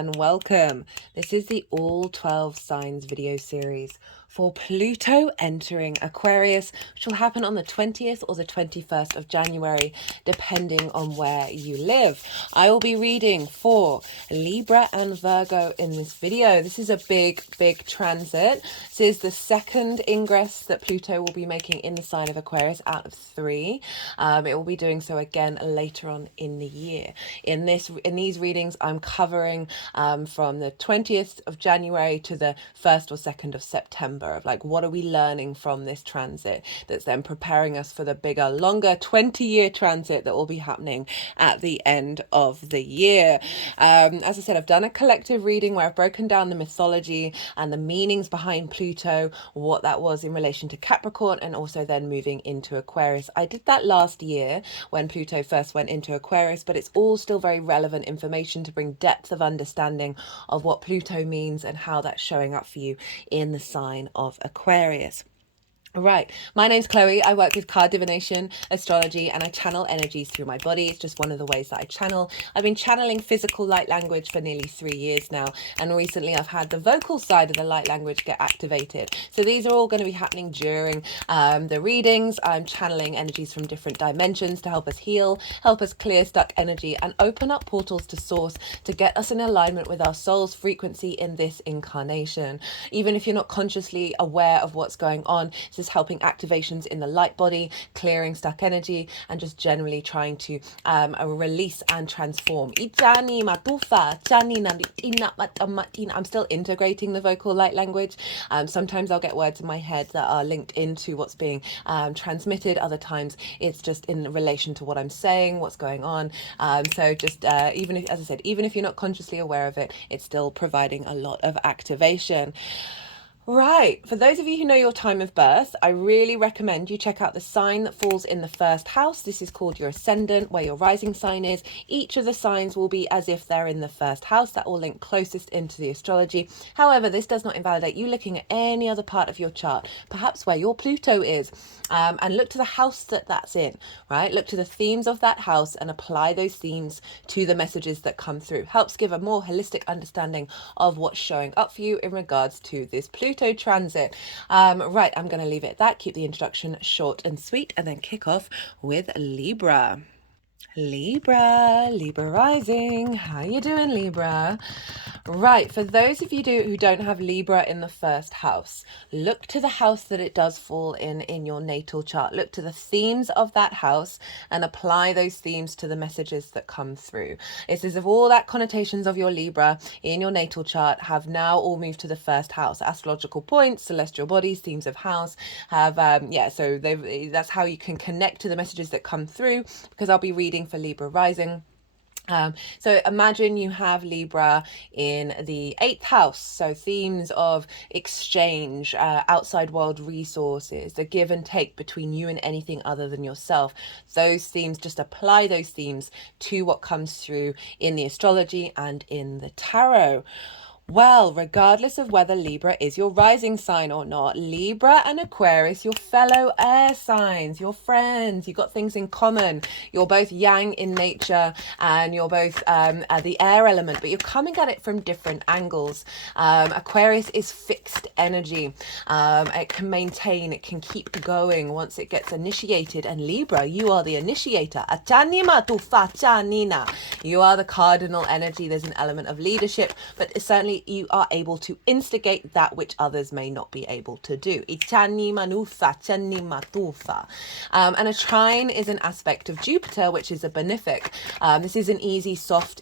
and welcome. This is the All 12 Signs video series for Pluto entering Aquarius, which will happen on the 20th or the 21st of January, depending on where you live. I will be reading for Libra and Virgo in this video. This is a big transit. This is the second ingress that Pluto will be making in the sign of Aquarius out of 3. It will be doing so again later on in the year. In these readings, I'm covering from the 20th of January to the 1st or 2nd of September, of like, what are we learning from this transit that's then preparing us for the bigger, longer 20-year transit that will be happening at the end of the year. As I said, I've done a collective reading where I've broken down the mythology and the meanings behind Pluto, what that was in relation to Capricorn, and also then moving into Aquarius. I did that last year when Pluto first went into Aquarius, but it's all still very relevant information to bring depth of understanding of what Pluto means and how that's showing up for you in the sign of Aquarius. Right, my name's Chloe. I work with card divination, astrology, and I channel energies through my body. It's just one of the ways that I channel. I've been channeling physical light language for nearly 3 years now, and recently I've had the vocal side of the light language get activated. So these are all going to be happening during the readings. I'm channeling energies from different dimensions to help us heal, help us clear stuck energy, and open up portals to source to get us in alignment with our soul's frequency in this incarnation. Even if you're not consciously aware of what's going on, is helping activations in the light body, clearing stuck energy, and just generally trying to release and transform. I'm still integrating the vocal light language. Sometimes I'll get words in my head that are linked into what's being transmitted. Other times it's just in relation to what I'm saying, what's going on. So just even if, as I said, even if you're not consciously aware of it, it's still providing a lot of activation. Right, for those of you who know your time of birth, I really recommend you check out the sign that falls in the first house. This is called your Ascendant, where your rising sign is. Each of the signs will be as if they're in the first house. That will link closest into the astrology. However, this does not invalidate you looking at any other part of your chart, perhaps where your Pluto is, and look to the house that's in, right? Look to the themes of that house and apply those themes to the messages that come through. Helps give a more holistic understanding of what's showing up for you in regards to this Pluto transit. Right, I'm going to leave it at that. Keep the introduction short and sweet, and then kick off with Libra. Libra rising. How you doing, Libra? Right, for those of you who don't have Libra in the first house, look to the house that it does fall in your natal chart. Look to the themes of that house and apply those themes to the messages that come through. It's as if all that connotations of your Libra in your natal chart have now all moved to the first house. Astrological points, celestial bodies, themes of house have, so that's how you can connect to the messages that come through, because I'll be reading for Libra rising. So imagine you have Libra in the 8th house, so themes of exchange, outside world resources, the give and take between you and anything other than yourself. Those themes, just apply those themes to what comes through in the astrology and in the tarot. Well, regardless of whether Libra is your rising sign or not, Libra and Aquarius, your fellow air signs, your friends, you've got things in common. You're both yang in nature and you're both the air element, but you're coming at it from different angles. Aquarius is fixed energy. It can maintain, it can keep going once it gets initiated. And Libra, you are the initiator. You are the cardinal energy. There's an element of leadership, but certainly you are able to instigate that which others may not be able to do. And a trine is an aspect of Jupiter, which is a benefic. This is an easy, soft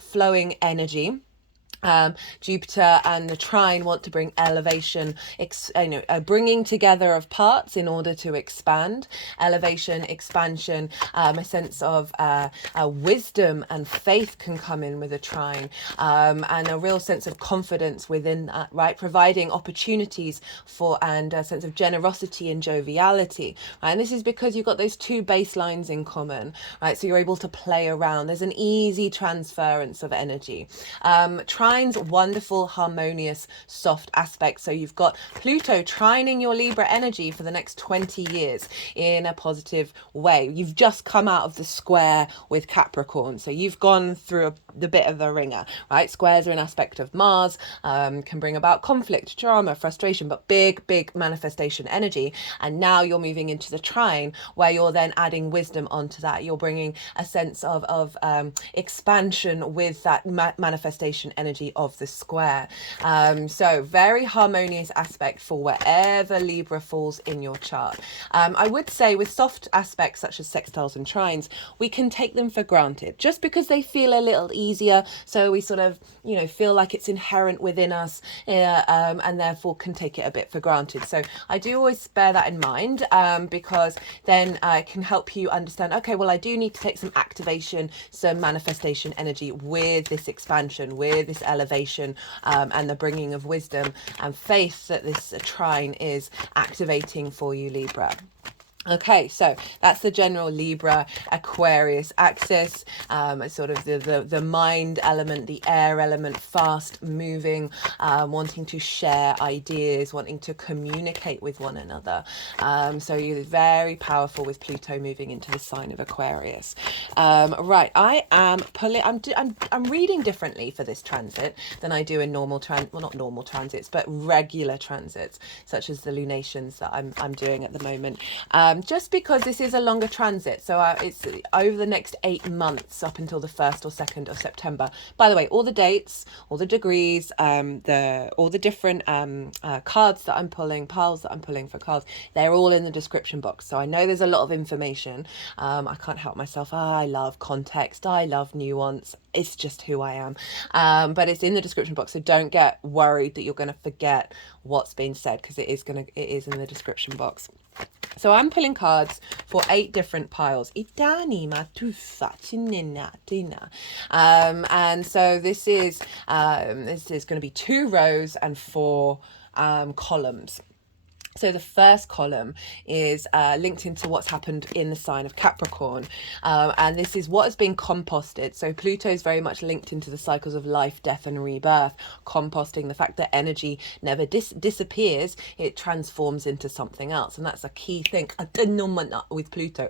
flowing energy. Jupiter and the trine want to bring elevation, bringing together of parts in order to expand. Elevation, expansion, a sense of wisdom and faith can come in with a trine, and a real sense of confidence within that, right? Providing opportunities and a sense of generosity and joviality, right? And this is because you've got those two baselines in common, right? So you're able to play around. There's an easy transference of energy. Trine trines, wonderful, harmonious, soft aspects. So you've got Pluto trining your Libra energy for the next 20 years in a positive way. You've just come out of the square with Capricorn. So you've gone through the bit of the ringer, right? Squares are an aspect of Mars, can bring about conflict, drama, frustration, but big manifestation energy. And now you're moving into the trine where you're then adding wisdom onto that. You're bringing a sense of expansion with that manifestation energy of the square. So very harmonious aspect for wherever Libra falls in your chart. I would say with soft aspects such as sextiles and trines, we can take them for granted just because they feel a little easier. So we sort of, feel like it's inherent within us, and therefore can take it a bit for granted. So I do always bear that in mind, because then it can help you understand, okay, well, I do need to take some activation, some manifestation energy with this expansion, with this elevation, and the bringing of wisdom and faith that this trine is activating for you, Libra. Okay, so that's the general Libra Aquarius axis, sort of the mind element, the air element, fast moving, wanting to share ideas, wanting to communicate with one another. So you're very powerful with Pluto moving into the sign of Aquarius. Right, I'm reading differently for this transit than I do in normal not normal transits, but regular transits, such as the lunations that I'm doing at the moment. Just because this is a longer transit, so it's over the next 8 months up until the 1st or 2nd of September. By the way, all the dates, all the degrees, all the different cards that I'm pulling, piles that I'm pulling for cards, they're all in the description box. So I know there's a lot of information. I can't help myself. I love context. I love nuance. It's just who I am. But it's in the description box, so don't get worried that you're going to forget what's been said, because it is in the description box. So I'm pulling cards for 8 different piles. And so this is going to be 2 rows and 4 columns. So the first column is linked into what's happened in the sign of Capricorn. And this is what has been composted. So Pluto is very much linked into the cycles of life, death and rebirth. Composting, the fact that energy never disappears, it transforms into something else. And that's a key thing with Pluto.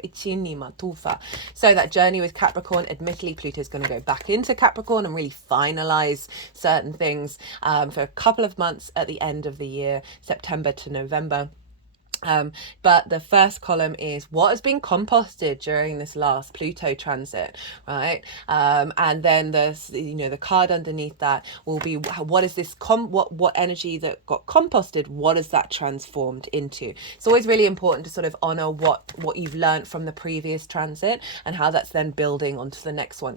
So that journey with Capricorn, admittedly, Pluto is going to go back into Capricorn and really finalize certain things for a couple of months at the end of the year, September to November. But the first column is what has been composted during this last Pluto transit, right? And then the card underneath that will be what is this what energy that got composted, what is that transformed into? It's always really important to sort of honor what you've learned from the previous transit and how that's then building onto the next one.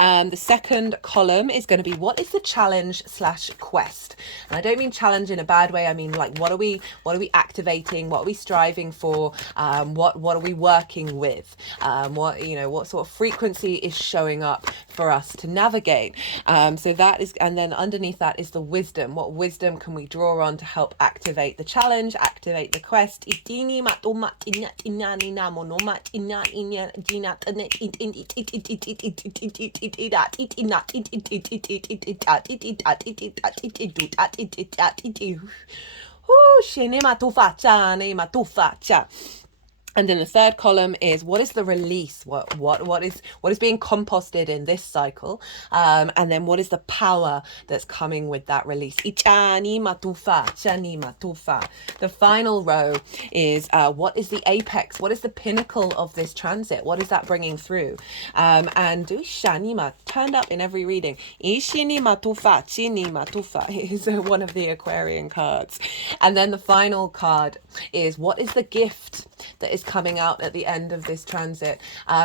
The second column is going to be what is the challenge / quest. And I don't mean challenge in a bad way. I mean, like, what are we activating? What are we striving for? What are we working with? What sort of frequency is showing up for us to navigate? So that is, and then underneath that is the wisdom. What wisdom can we draw on to help activate the challenge, activate the quest? And then the third column is what is the release? What is being composted in this cycle? And then what is the power that's coming with that release? The final row is what is the apex? What is the pinnacle of this transit? What is that bringing through? And Shanima turned up in every reading. Is one of the Aquarian cards. And then the final card is what is the gift that is coming out at the end of this transit,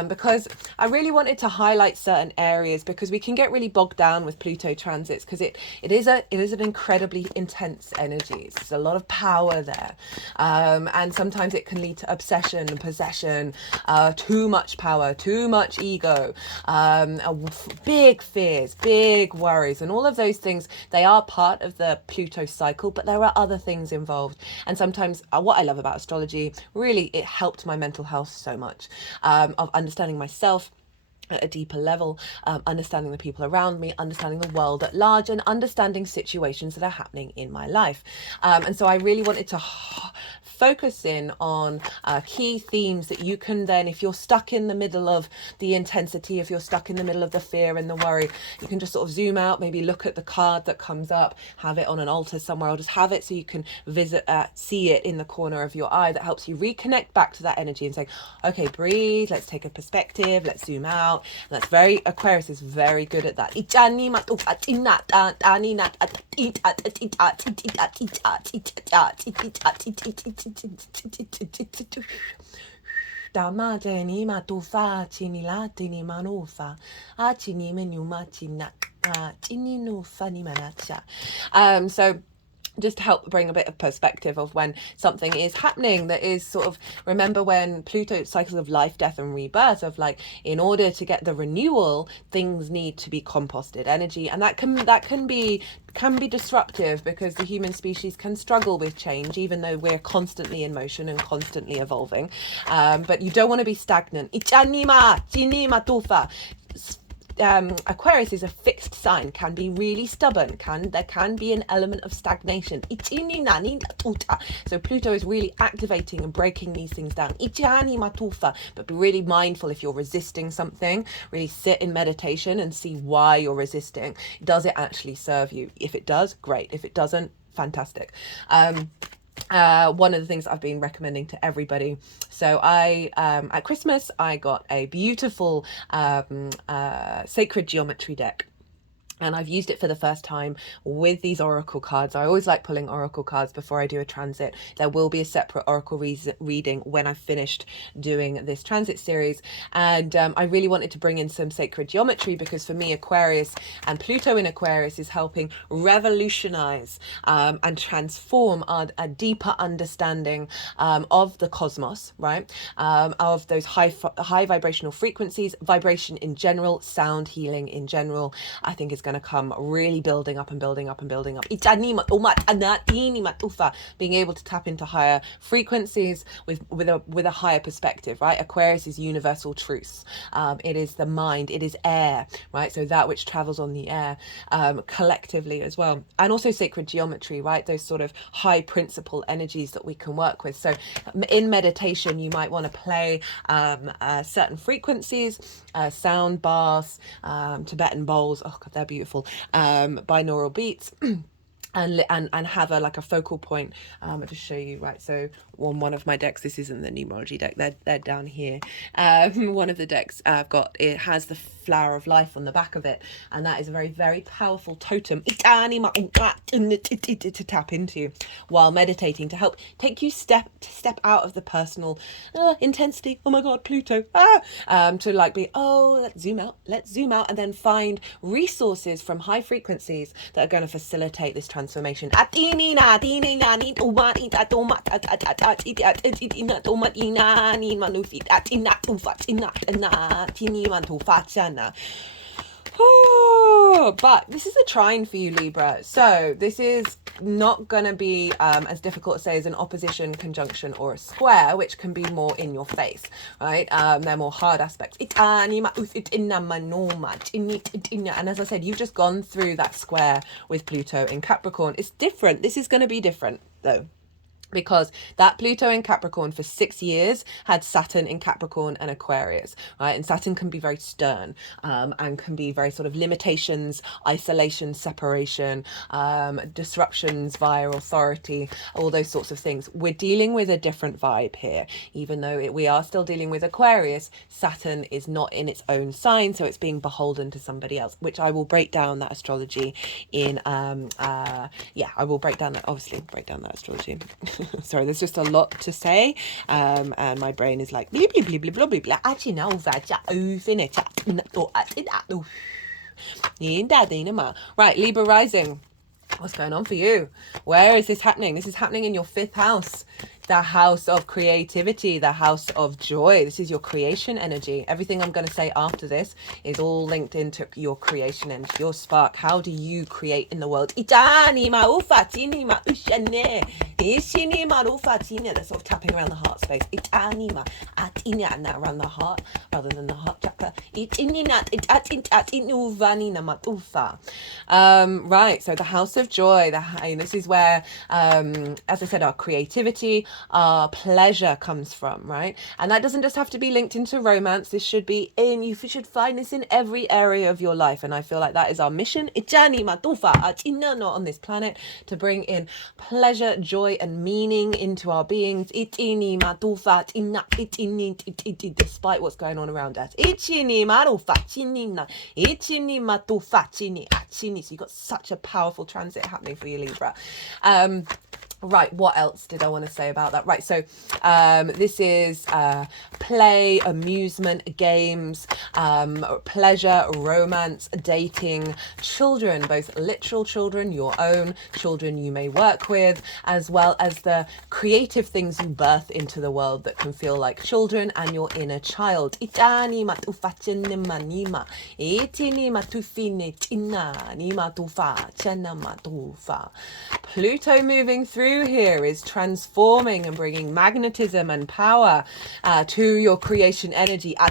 because I really wanted to highlight certain areas, because we can get really bogged down with Pluto transits because it is an incredibly intense energy. There's a lot of power there, and sometimes it can lead to obsession and possession, too much power, too much ego, big fears, big worries, and all of those things. They are part of the Pluto cycle, but there are other things involved. And sometimes what I love about astrology, really, it helped my mental health so much, of understanding myself, at a deeper level, understanding the people around me, understanding the world at large, and understanding situations that are happening in my life. And so I really wanted to focus in on key themes that you can then, if you're stuck in the middle of the intensity, if you're stuck in the middle of the fear and the worry, you can just sort of zoom out, maybe look at the card that comes up, have it on an altar somewhere, or just have it so you can see it in the corner of your eye. That helps you reconnect back to that energy and say, okay, breathe, let's take a perspective, let's zoom out. And that's very, Aquarius is very good at that. So just to help bring a bit of perspective of when something is happening that is sort of, remember when Pluto cycles of life, death and rebirth, of like, in order to get the renewal, things need to be composted energy, and that can be disruptive, because the human species can struggle with change, even though we're constantly in motion and constantly evolving. But you don't want to be stagnant. Aquarius is a fixed sign, can be really stubborn, there can be an element of stagnation. So Pluto is really activating and breaking these things down. But be really mindful if you're resisting something. Really sit in meditation and see why you're resisting. Does it actually serve you? If it does, great. If it doesn't, fantastic. One of the things I've been recommending to everybody. So I, at Christmas, I got a beautiful sacred geometry deck. And I've used it for the first time with these oracle cards. I always like pulling oracle cards before I do a transit. There will be a separate oracle reading when I've finished doing this transit series. And I really wanted to bring in some sacred geometry, because for me, Aquarius and Pluto in Aquarius is helping revolutionize and transform a deeper understanding of the cosmos, right? Of those high vibrational frequencies, vibration in general, sound healing in general. I think is going to come really building up and building up and building up. Being able to tap into higher frequencies with a higher perspective, right? Aquarius is universal truth. It is the mind, it is air, right? So that which travels on the air, collectively as well. And also sacred geometry, right? Those sort of high principle energies that we can work with. So in meditation, you might want to play certain frequencies, sound baths, Tibetan bowls. Oh God, they're beautiful. Binaural beats. And have a focal point. I'll just show you, right? So on one of my decks, this isn't the numerology deck, they're down here. One of the decks I've got, it has the flower of life on the back of it, and that is a very, very powerful totem to tap into while meditating, to help take you step out of the personal intensity. Oh my God, Pluto. To like be, let's zoom out, and then find resources from high frequencies that are going to facilitate this transformation. But this is a trine for you, Libra. So this is not going to be as difficult to say as an opposition, conjunction, or a square, which can be more in your face, right? They're more hard aspects. And as I said, you've just gone through that square with Pluto in Capricorn. It's different. This is going to be different, though, because that Pluto in Capricorn for 6 years had Saturn in Capricorn and Aquarius, right? And Saturn can be very stern, and can be very sort of limitations, isolation, separation, disruptions via authority, all those sorts of things. We're dealing with a different vibe here. Even though we are still dealing with Aquarius, Saturn is not in its own sign, so it's being beholden to somebody else, which I will break down that astrology in, I will break down that astrology. Sorry, there's just a lot to say, and my brain is like right, Libra rising. What's going on for you? Where is this happening? This is happening in your 5th house, the house of creativity, the house of joy. This is your creation energy. Everything I'm going to say after this is all linked into your creation energy, your spark. How do you create in the world? That's sort of tapping around the heart space. Around the heart rather than the heart chakra. Right, so the house of joy. This is where, as I said, our creativity, our pleasure comes from, right? And that doesn't just have to be linked into romance. This should be you should find this in every area of your life. And I feel like that is our mission on this planet, to bring in pleasure, joy, and meaning into our beings. Despite what's going on around us. So you've got such a powerful transit happening for you, Libra. Right, what else did I want to say about that? Right, so this is play, amusement, games, pleasure, romance, dating, children, both literal children, your own children you may work with, as well as the creative things you birth into the world that can feel like children and your inner child. Pluto moving through here is transforming and bringing magnetism and power to your creation energy. You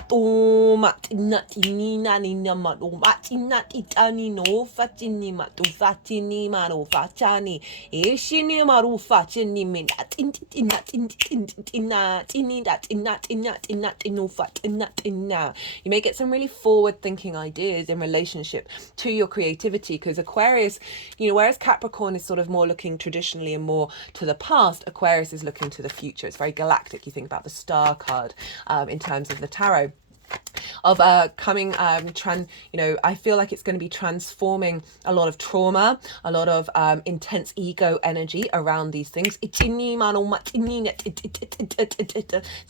may get some really forward-thinking ideas in relationship to your creativity, because Aquarius, whereas Capricorn is sort of more looking traditionally and more to the past, Aquarius is looking to the future. It's very galactic. You think about the star card in terms of the tarot. Of coming I feel like it's going to be transforming a lot of trauma, a lot of intense ego energy around these things. It's going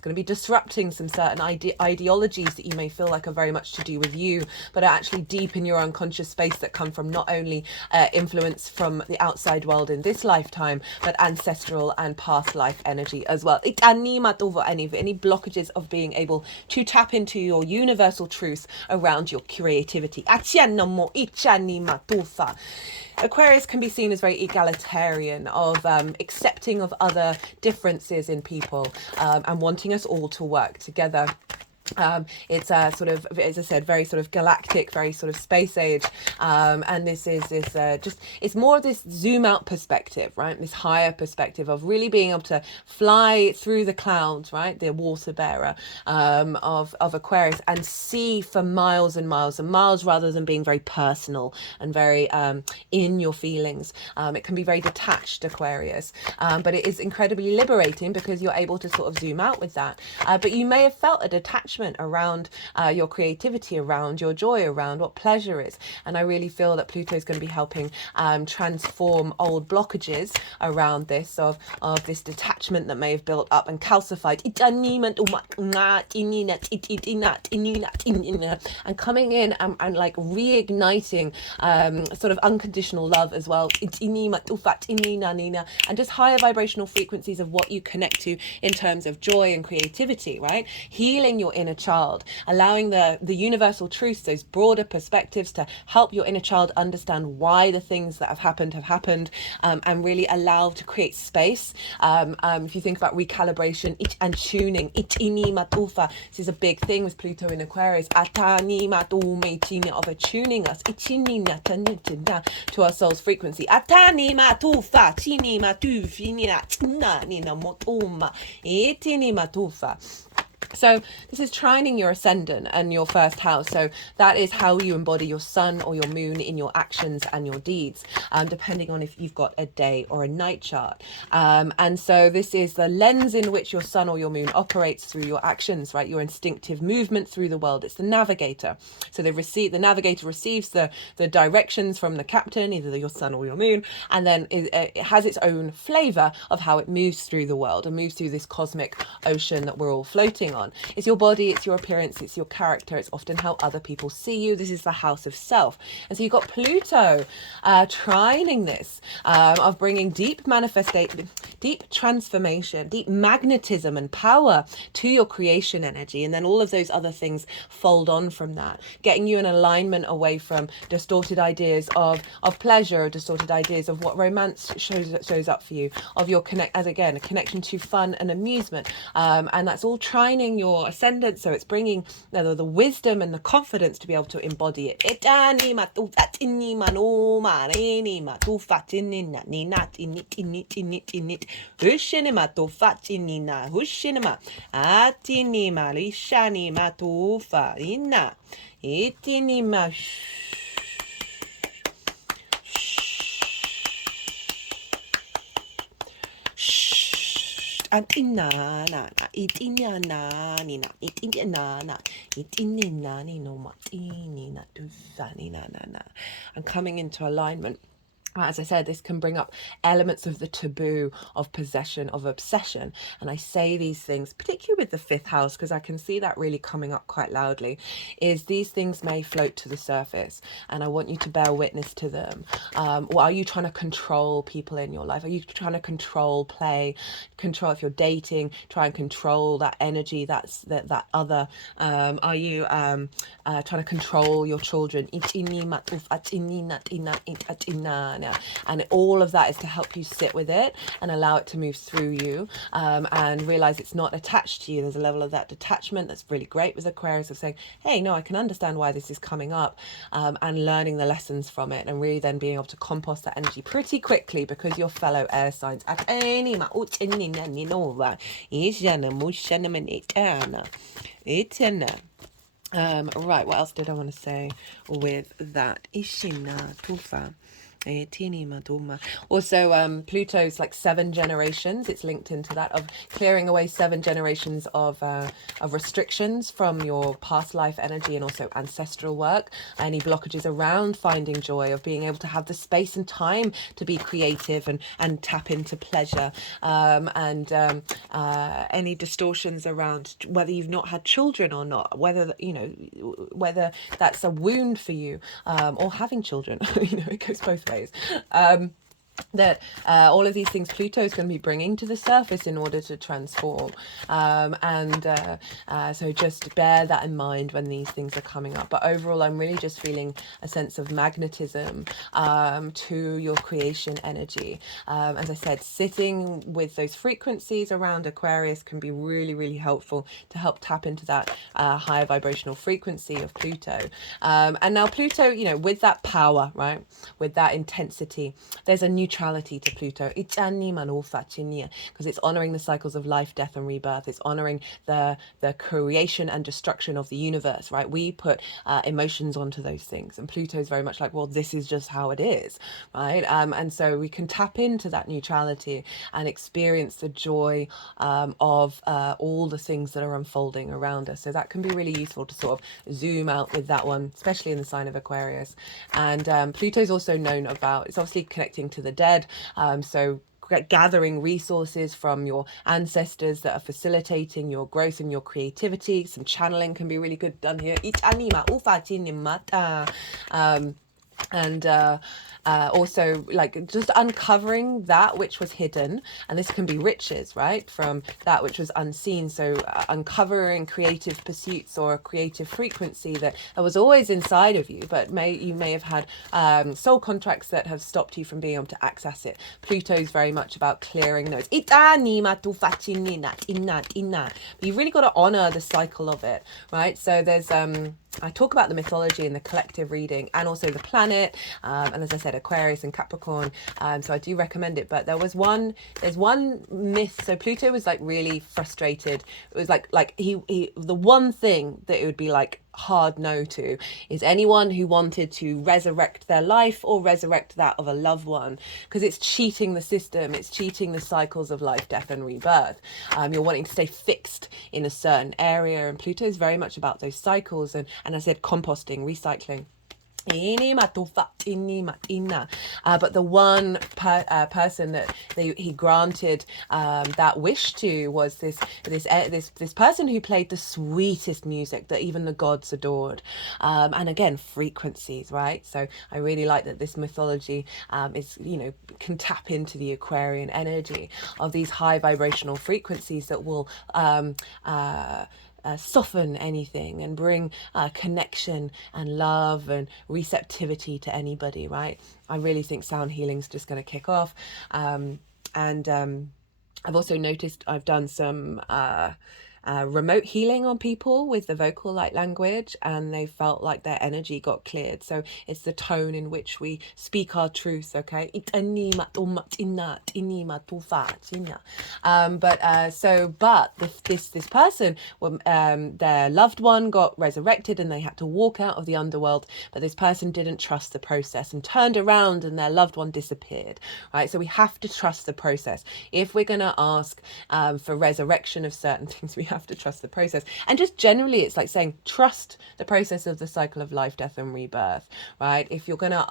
to be disrupting some certain ideologies that you may feel like are very much to do with you, but are actually deep in your unconscious space, that come from not only influence from the outside world in this lifetime, but ancestral and past life energy as well. Any blockages of being able to tap into your universal truth around your creativity. Aquarius can be seen as very egalitarian, of accepting of other differences in people, and wanting us all to work together. It's sort of, as I said, very sort of galactic, very sort of space age, and this is it's more of this zoom out perspective, right? This higher perspective of really being able to fly through the clouds, right? The water bearer of Aquarius, and see for miles and miles and miles, rather than being very personal and very in your feelings. It can be very detached, Aquarius, but it is incredibly liberating, because you're able to sort of zoom out with that. But you may have felt a detachment around your creativity, around your joy, around what pleasure is. And I really feel that Pluto is going to be helping transform old blockages around this, of this detachment that may have built up and calcified, and coming in and like reigniting sort of unconditional love as well, and just higher vibrational frequencies of what you connect to in terms of joy and creativity, right? Healing your inner child, allowing the universal truths, those broader perspectives, to help your inner child understand why the things that have happened, and really allow to create space. If you think about recalibration and tuning, this is a big thing with Pluto in Aquarius, of attuning us to our soul's frequency. So this is trining your ascendant and your first house. So that is how you embody your sun or your moon in your actions and your deeds, depending on if you've got a day or a night chart. And so this is the lens in which your sun or your moon operates through your actions, right? Your instinctive movement through the world. It's the navigator. So the navigator receives the directions from the captain, either your sun or your moon, and then it has its own flavor of how it moves through the world and moves through this cosmic ocean that we're all floating on. It's your body, it's your appearance, it's your character, it's often how other people see you. This is the house of self. And so you've got Pluto trining this, of bringing deep manifestation, deep transformation, deep magnetism and power to your creation energy. And then all of those other things fold on from that, getting you in alignment away from distorted ideas of pleasure, distorted ideas of what romance shows up for you, of your a connection to fun and amusement. And that's all trining your ascendant. So it's bringing the wisdom and the confidence to be able to embody it. I'm coming into alignment. As I said, this can bring up elements of the taboo, of possession, of obsession. And I say these things, particularly with the fifth house, because I can see that really coming up quite loudly, is these things may float to the surface. And I want you to bear witness to them. Or are you trying to control people in your life? Are you trying to control play, control if you're dating, try and control that energy, that other? Are you trying to control your children? And all of that is to help you sit with it and allow it to move through you, and realize it's not attached to you. There's a level of that detachment that's really great with Aquarius, of saying, hey, no, I can understand why this is coming up, and learning the lessons from it, and really then being able to compost that energy pretty quickly, because your fellow air signs. Right, what else did I want to say with that? Also, Pluto's like 7 generations. It's linked into that, of clearing away 7 generations of restrictions from your past life energy, and also ancestral work. Any blockages around finding joy, of being able to have the space and time to be creative and tap into pleasure, and any distortions around whether you've not had children or not, whether whether that's a wound for you, or having children. It goes both ways. That all of these things Pluto is going to be bringing to the surface in order to transform, so just bear that in mind when these things are coming up. But overall, I'm really just feeling a sense of magnetism to your creation energy. As I said, sitting with those frequencies around Aquarius can be really, really helpful to help tap into that higher vibrational frequency of Pluto. And now Pluto, with that power, right, with that intensity, there's a neutrality to Pluto, because it's honoring the cycles of life, death and rebirth. It's honoring the creation and destruction of the universe, right? We put emotions onto those things, and Pluto is very much like, well, this is just how it is, right? And so we can tap into that neutrality and experience the joy of all the things that are unfolding around us. So that can be really useful to sort of zoom out with that one, especially in the sign of Aquarius. And Pluto is also known about, it's obviously connecting to the dead, so gathering resources from your ancestors that are facilitating your growth and your creativity. Some channeling can be really good done here. Also, like, just uncovering that which was hidden, and this can be riches, right, from that which was unseen. So uncovering creative pursuits or a creative frequency that was always inside of you, but you may have had soul contracts that have stopped you from being able to access it. Pluto is very much about clearing those. But you've really got to honor the cycle of it, right? So there's I talk about the mythology and the collective reading, and also the planet, and as I said, Aquarius and Capricorn, so I do recommend it. But there's one myth. So Pluto was like really frustrated. It was like he the one thing that it would be like hard no to is anyone who wanted to resurrect their life or resurrect that of a loved one, because it's cheating the system, it's cheating the cycles of life, death and rebirth. You're wanting to stay fixed in a certain area, and Pluto is very much about those cycles, and as I said, composting, recycling. But the one person that he granted that wish to was this person who played the sweetest music that even the gods adored, and again, frequencies, right? So I really like that this mythology is, can tap into the Aquarian energy of these high vibrational frequencies that will soften anything and bring connection and love and receptivity to anybody, right? I really think sound healing's just going to kick off. I've also noticed I've done some remote healing on people with the vocal light language, and they felt like their energy got cleared. So it's the tone in which we speak our truth, okay? But this person, their loved one got resurrected and they had to walk out of the underworld, but this person didn't trust the process and turned around and their loved one disappeared, right? So we have to trust the process. If we're going to ask for resurrection of certain things, we have to trust the process. And just generally, it's like saying trust the process of the cycle of life, death and rebirth, right? If you're gonna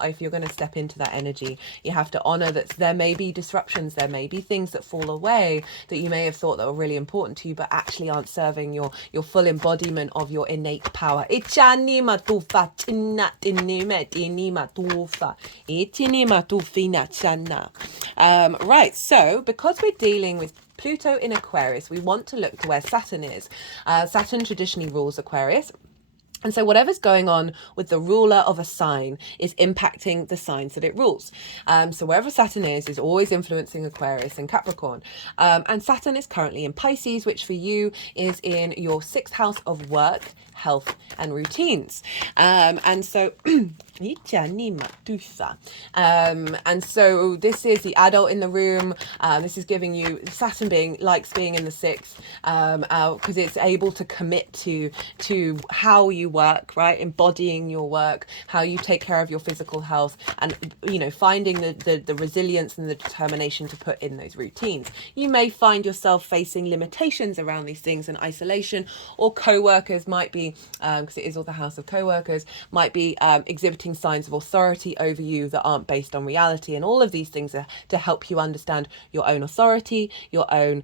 step into that energy, you have to honor that there may be disruptions, there may be things that fall away that you may have thought that were really important to you, but actually aren't serving your full embodiment of your innate power. Right, so because we're dealing with Pluto in Aquarius, we want to look to where Saturn is. Saturn traditionally rules Aquarius. And so whatever's going on with the ruler of a sign is impacting the signs that it rules. So wherever Saturn is always influencing Aquarius and Capricorn. And Saturn is currently in Pisces, which for you is in your 6th house of work, health and routines. And so and so this is the adult in the room. This is giving you Saturn likes being in the 6th, because it's able to commit to how you work, right? Embodying your work, how you take care of your physical health, and finding the resilience and the determination to put in those routines. You may find yourself facing limitations around these things and isolation, or co-workers might be, because it is all the house of co-workers, might be exhibiting signs of authority over you that aren't based on reality. And all of these things are to help you understand your own authority, your own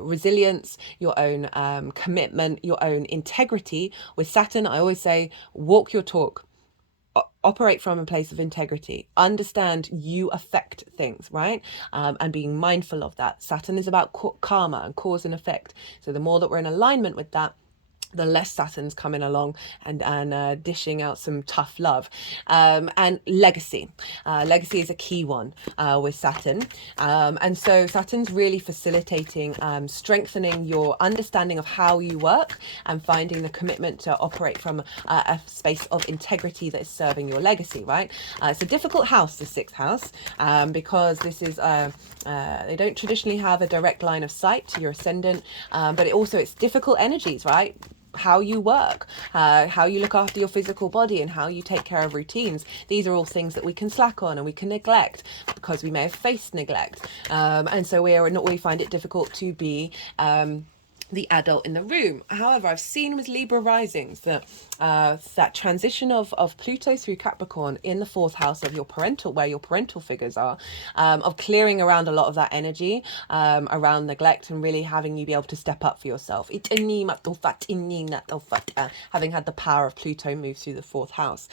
resilience, your own commitment, your own integrity. With Saturn, I always say, walk your talk. Operate from a place of integrity. Understand you affect things, right? And being mindful of that. Saturn is about karma and cause and effect. So the more that we're in alignment with that, the less Saturn's coming along and dishing out some tough love. And legacy. Legacy is a key one with Saturn. And so Saturn's really facilitating strengthening your understanding of how you work and finding the commitment to operate from a space of integrity that is serving your legacy, right? It's a difficult house, the 6th house, because this is, they don't traditionally have a direct line of sight to your ascendant, but it's difficult energies, right? How you work, how you look after your physical body, and how you take care of routines. These are all things that we can slack on and we can neglect because we may have faced neglect. And so we find it difficult to be the adult in the room. However, I've seen with Libra risings that that transition of Pluto through Capricorn in the 4th house of where your parental figures are, of clearing around a lot of that energy around neglect and really having you be able to step up for yourself. Having had the power of Pluto move through the 4th house.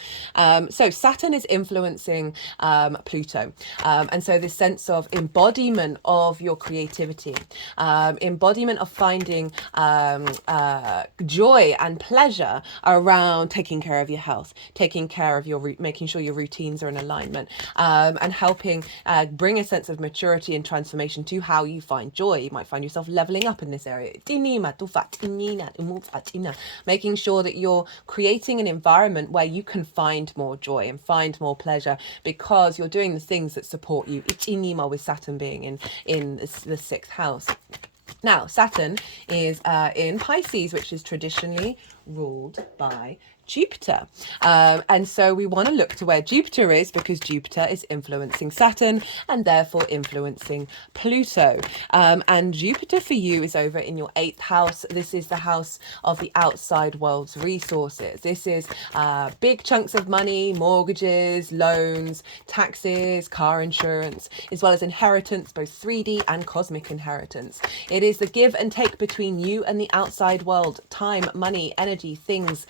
So Saturn is influencing Pluto. And so this sense of embodiment of your creativity, embodiment of finding joy and pleasure around taking care of your health, taking care of making sure your routines are in alignment, and helping bring a sense of maturity and transformation to how you find joy. You might find yourself leveling up in this area, making sure that you're creating an environment where you can find more joy and find more pleasure because you're doing the things that support you. With Saturn being in the 6th house. Now, Saturn is in Pisces, which is traditionally ruled by Jupiter. And so we want to look to where Jupiter is, because Jupiter is influencing Saturn and therefore influencing Pluto. And Jupiter for you is over in your 8th house. This is the house of the outside world's resources. This is big chunks of money, mortgages, loans, taxes, car insurance, as well as inheritance, both 3D and cosmic inheritance. It is the give and take between you and the outside world: time, money, energy, things,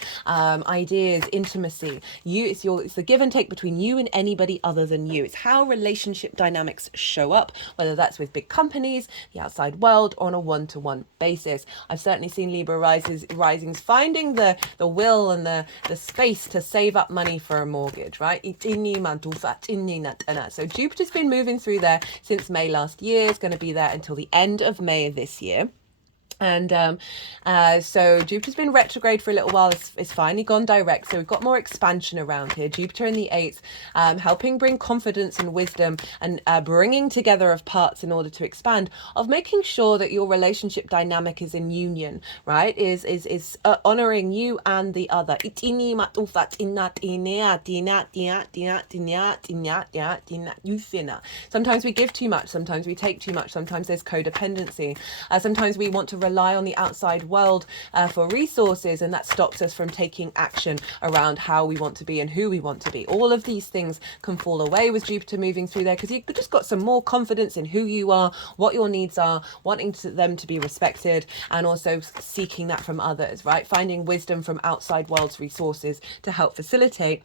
ideas, intimacy. It's the give and take between you and anybody other than you. It's how relationship dynamics show up, whether that's with big companies, the outside world, or on a one-to-one basis. I've certainly seen Libra risings finding the will and the space to save up money for a mortgage, right? So Jupiter's been moving through there since May last year. It's going to be there until the end of May this year. And so Jupiter's been retrograde for a little while. It's finally gone direct, so we've got more expansion around here. Jupiter in the 8th, helping bring confidence and wisdom, and bringing together of parts in order to expand, of making sure that your relationship dynamic is in union, right? Is honoring you and the other. Sometimes we give too much, sometimes we take too much, sometimes there's codependency, sometimes we want to rely on the outside world for resources, and that stops us from taking action around how we want to be and who we want to be. All of these things can fall away with Jupiter moving through there, because you've just got some more confidence in who you are, what your needs are, wanting them to be respected, and also seeking that from others, right? Finding wisdom from outside world's resources to help facilitate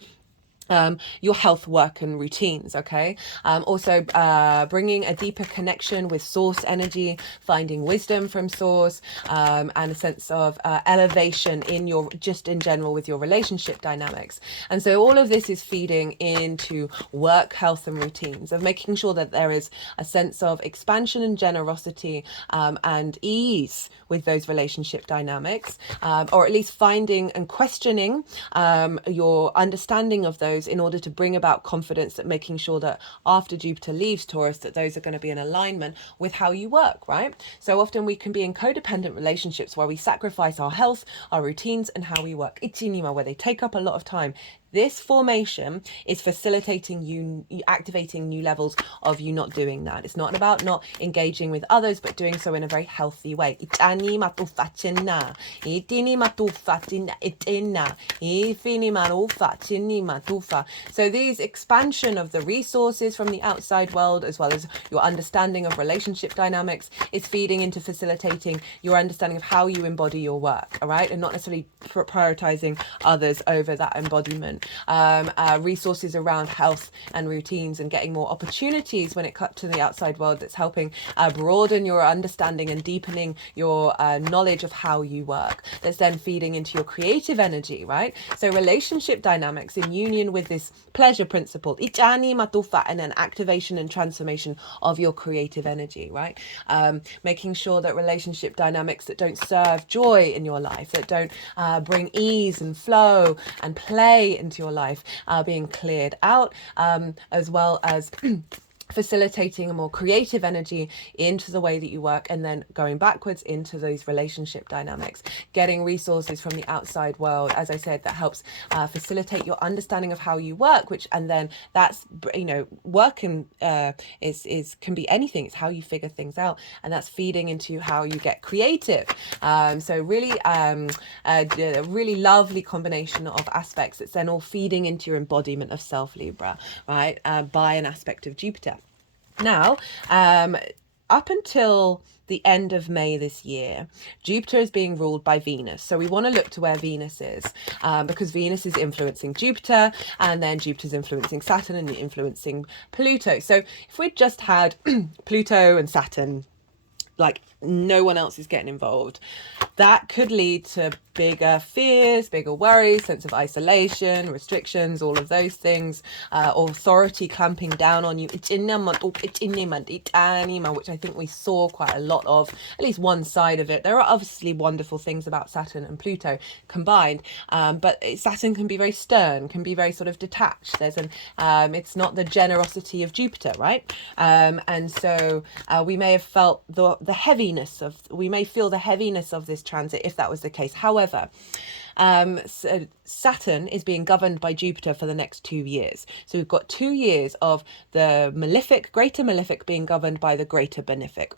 your health, work, and routines. Okay. Also bringing a deeper connection with source energy, finding wisdom from source, and a sense of elevation in your, just in general, with your relationship dynamics. And so all of this is feeding into work, health, and routines, of making sure that there is a sense of expansion and generosity, and ease with those relationship dynamics, or at least finding and questioning your understanding of those, in order to bring about confidence, that making sure that after Jupiter leaves Taurus, that those are going to be in alignment with how you work, right? So often we can be in codependent relationships where we sacrifice our health, our routines, and how we work, where they take up a lot of time. This formation is facilitating you activating new levels of you not doing that. It's not about not engaging with others, but doing so in a very healthy way. So these expansion of the resources from the outside world, as well as your understanding of relationship dynamics, is feeding into facilitating your understanding of how you embody your work, all right? And not necessarily prioritizing others over that embodiment. Resources around health and routines, and getting more opportunities when it comes to the outside world, that's helping broaden your understanding and deepening your knowledge of how you work. That's then feeding into your creative energy, right? So relationship dynamics in union with this pleasure principle, and then activation and transformation of your creative energy, right? Making sure that relationship dynamics that don't serve joy in your life, that don't bring ease and flow and play into your life, being cleared out, as well as facilitating a more creative energy into the way that you work, and then going backwards into those relationship dynamics, getting resources from the outside world, as I said, that helps facilitate your understanding of how you work, which, and then that's, work can be anything. It's how you figure things out, and that's feeding into how you get creative. So really a really lovely combination of aspects that's then all feeding into your embodiment of self, Libra, right? By an aspect of Jupiter. Now, up until the end of May this year, Jupiter is being ruled by Venus. So we want to look to where Venus is, because Venus is influencing Jupiter, and then Jupiter's influencing Saturn and influencing Pluto. So if we'd just had Pluto and Saturn, like no one else is getting involved, that could lead to bigger fears, bigger worries, sense of isolation, restrictions, all of those things, authority clamping down on you, which I think we saw quite a lot of, at least one side of it. There are obviously wonderful things about Saturn and Pluto combined, but Saturn can be very stern, can be very sort of detached. There's it's not the generosity of Jupiter, right? And so we may have felt we may feel the heaviness of this transit, if that was the case. However, So Saturn is being governed by Jupiter for the next 2 years. So we've got 2 years of the malefic, greater malefic being governed by the greater benefic.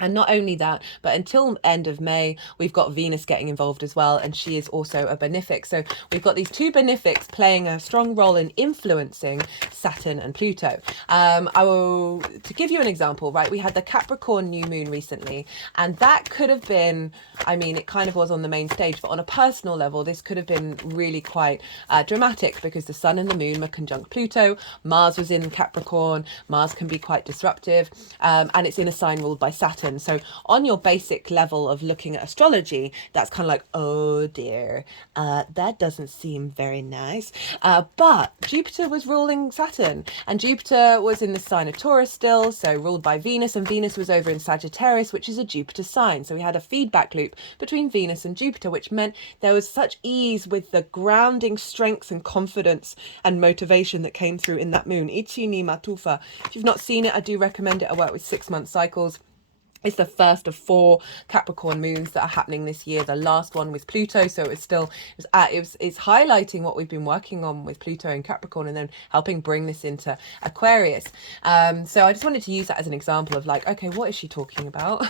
And not only that, but until end of May, we've got Venus getting involved as well, and she is also a benefic. So we've got these two benefics playing a strong role in influencing Saturn and Pluto. To give you an example, right, we had the Capricorn new moon recently, and that could have been, I mean, it kind of was on the main stage, but on a personal level, this could have been really quite dramatic, because the Sun and the Moon were conjunct Pluto. Mars was in Capricorn. Mars can be quite disruptive, and it's in a sign ruled by Saturn. So on your basic level of looking at astrology, that's kind of like, oh dear, that doesn't seem very nice. But Jupiter was ruling Saturn, and Jupiter was in the sign of Taurus still, so ruled by Venus, and Venus was over in Sagittarius, which is a Jupiter sign. So we had a feedback loop between Venus and Jupiter, which meant there was such ease with the grounding strength and confidence and motivation that came through in that moon. Ichi ni matufa. If you've not seen it, I do recommend it. I work with 6-month cycles. It's the first of 4 Capricorn moons that are happening this year. The last one was Pluto, so it's highlighting what we've been working on with Pluto and Capricorn, and then helping bring this into Aquarius. So I just wanted to use that as an example of like, okay, what is she talking about?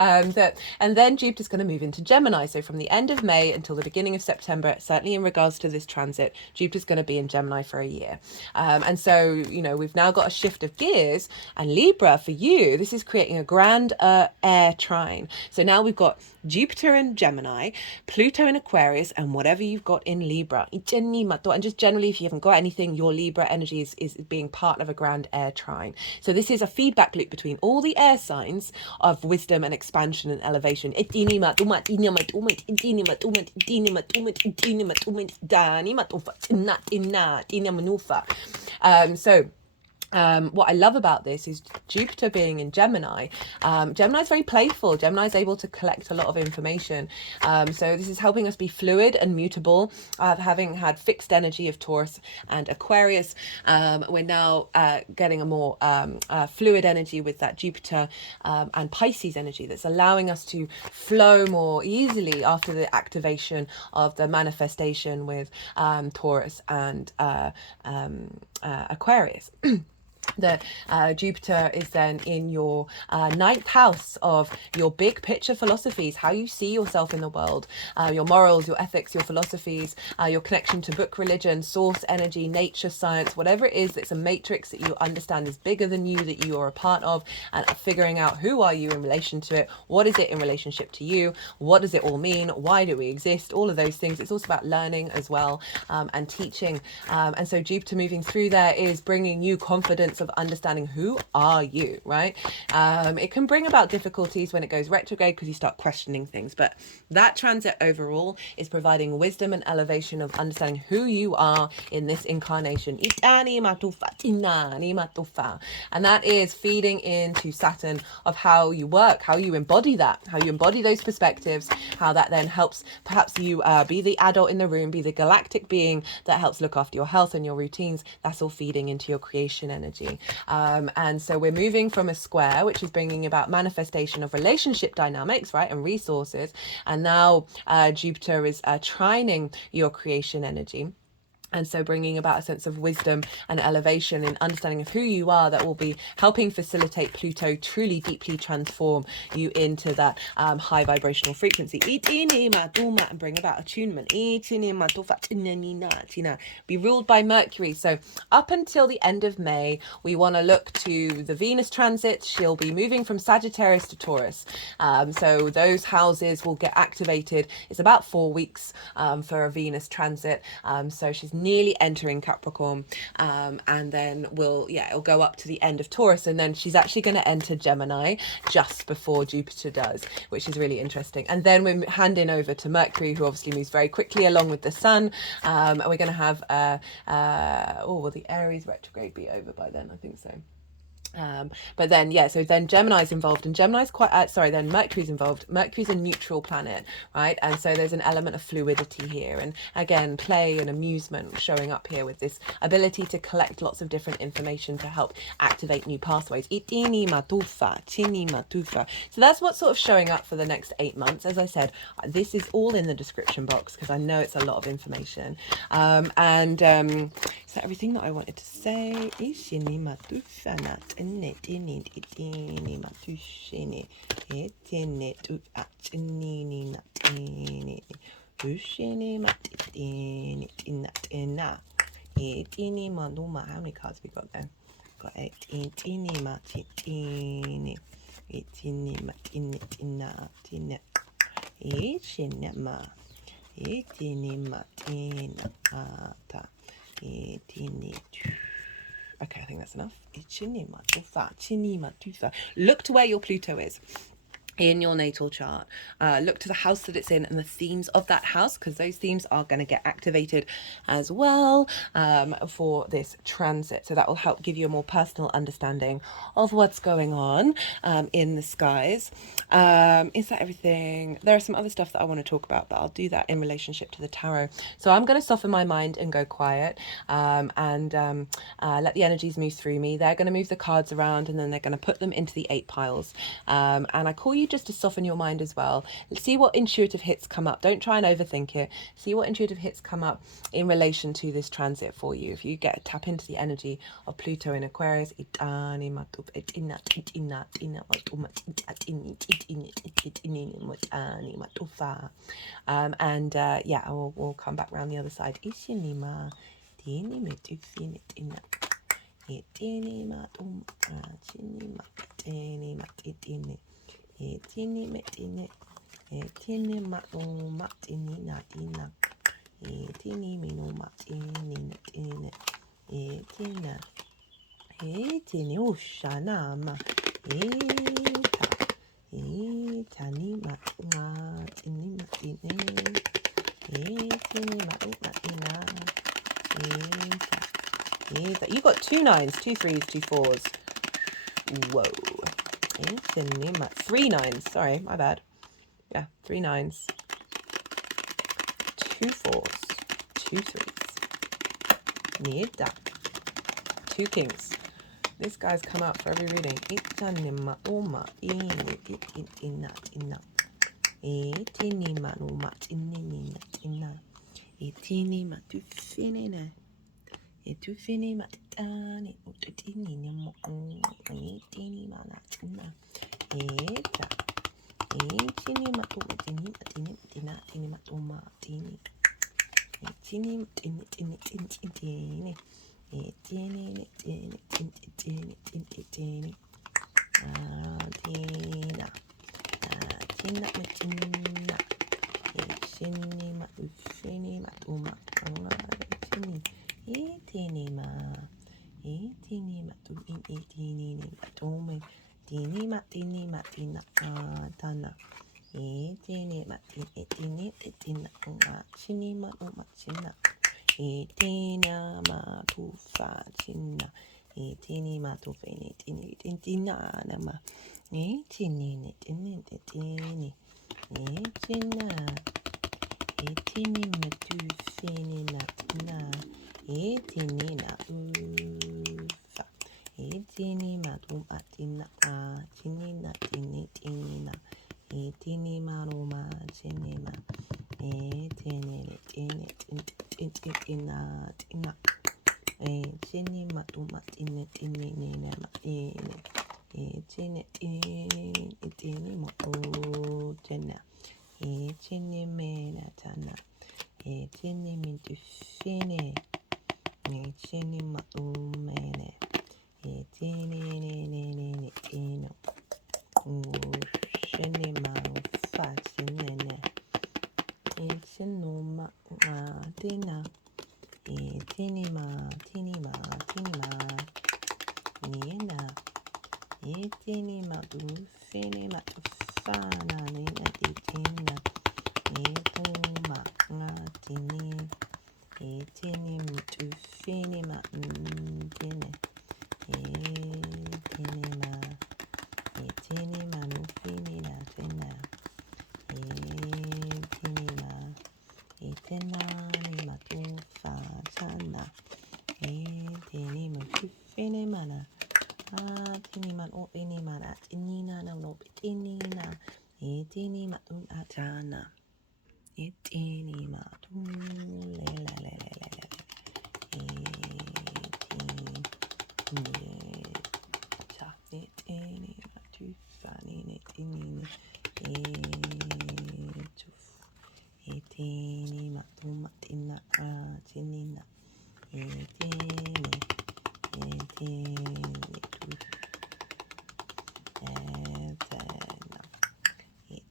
And then Jupiter's going to move into Gemini. So from the end of May until the beginning of September, certainly in regards to this transit, Jupiter's going to be in Gemini for a year. And so, you know, we've now got a shift of gears, and Libra for you, this is creating a grand air trine. So now we've got Jupiter in Gemini, Pluto in Aquarius, and whatever you've got in Libra. And just generally, if you haven't got anything, your Libra energy is being part of a grand air trine. So this is a feedback loop between all the air signs of wisdom and expansion and elevation. What I love about this is Jupiter being in Gemini. Gemini is very playful. Gemini is able to collect a lot of information. So this is helping us be fluid and mutable. Having had fixed energy of Taurus and Aquarius, we're now getting a more fluid energy with that Jupiter and Pisces energy that's allowing us to flow more easily after the activation of the manifestation with Taurus and Aquarius. The Jupiter is then in your 9th house of your big picture philosophies, how you see yourself in the world, your morals, your ethics, your philosophies, your connection to book, religion, source energy, nature, science, whatever it is that's a matrix that you understand is bigger than you, that you are a part of, and figuring out who are you in relation to it, what is it in relationship to you, what does it all mean, why do we exist, all of those things. It's also about learning as well, and teaching. And so Jupiter moving through there is bringing you confidence of understanding who are you, right? It can bring about difficulties when it goes retrograde because you start questioning things, but that transit overall is providing wisdom and elevation of understanding who you are in this incarnation. And that is feeding into Saturn of how you work, how you embody that, how you embody those perspectives, how that then helps perhaps you be the adult in the room, be the galactic being that helps look after your health and your routines. That's all feeding into your creation energy. And so we're moving from a square, which is bringing about manifestation of relationship dynamics, right, and resources. And now Jupiter is trining your creation energy. And so bringing about a sense of wisdom and elevation in understanding of who you are that will be helping facilitate Pluto truly deeply transform you into that high vibrational frequency. And bring about attunement. Be ruled by Mercury. So up until the end of May, we want to look to the Venus transit. She'll be moving from Sagittarius to Taurus. So those houses will get activated. It's about 4 weeks for a Venus transit. So she's nearly entering Capricorn, and then it'll go up to the end of Taurus, and then she's actually going to enter Gemini just before Jupiter does, which is really interesting. And then we're handing over to Mercury, who obviously moves very quickly along with the Sun, and we're going to have will the Aries retrograde be over by then? I think so. But then, yeah, so then Gemini's involved, and Gemini's quite, then Mercury's involved. Mercury's a neutral planet, right? And so there's an element of fluidity here. And again, play and amusement showing up here with this ability to collect lots of different information to help activate new pathways. Itini matufa, chini matufa. So that's what's sort of showing up for the next 8 months. As I said, this is all in the description box because I know it's a lot of information. Is that everything that I wanted to say? Ishini matufa nat. Itini matushini, itini tu achinini natini, ushini matini tinatina, itini manuma. How many cards we got there? Got 8. Itini matitini, itini matini tinatina, ishinema, itini matina ata, itini. Okay, I think that's enough. Look to where your Pluto is in your natal chart. Look to the house that it's in and the themes of that house, because those themes are going to get activated as well for this transit. So that will help give you a more personal understanding of what's going on in the skies. Is that everything? There are some other stuff that I want to talk about, but I'll do that in relationship to the tarot. So I'm going to soften my mind and go quiet and let the energies move through me. They're going to move the cards around and then they're going to put them into the 8 piles. And I call you just to soften your mind as well. See what intuitive hits come up. Don't try and overthink it. See what intuitive hits come up in relation to this transit for you. If you tap into the energy of Pluto in Aquarius, yeah, we'll come back around the other side. Etini metine, etini matu matini natina, etini minu matini netine, etina, etini ushanama, etani matini matine, etini matu matina, eta. You got 2 9s, 2 3s, 2 4s. Whoa. 3 9s, sorry, my bad. Yeah, 3 9s, 2 4s, 2 3s. Need that. 2 kings. This guy's come out for every reading. Etufini matani utini mo etini manatina eta etini matini matini tina tini matuma tini etini tini tini tini tini etini tini tini tini tini tina tina matina etini matufini matuma etini etini ma tu etini matume tini matina tana etini etini chini machina etina matufa china etini matufini tina nama etini etini etina etini matufini natina etini na ufa etini matu matina chini na tini na etini maruma chini na etini tina etini matu matini tini na etini etini matu tena etini mena tana etini mitufine etini matumene etini tino shene maufasinene etini ma tina etini ma nina etini matufine matufana nina titina etuma tini etini mitufini matine etini chana. Tini man tufini mana. Tini man o ini mana. Tinina na no tinina. Tini man chana. Tini man le le le le le le. Tini man tufani tini. Tini matuma tina tinina.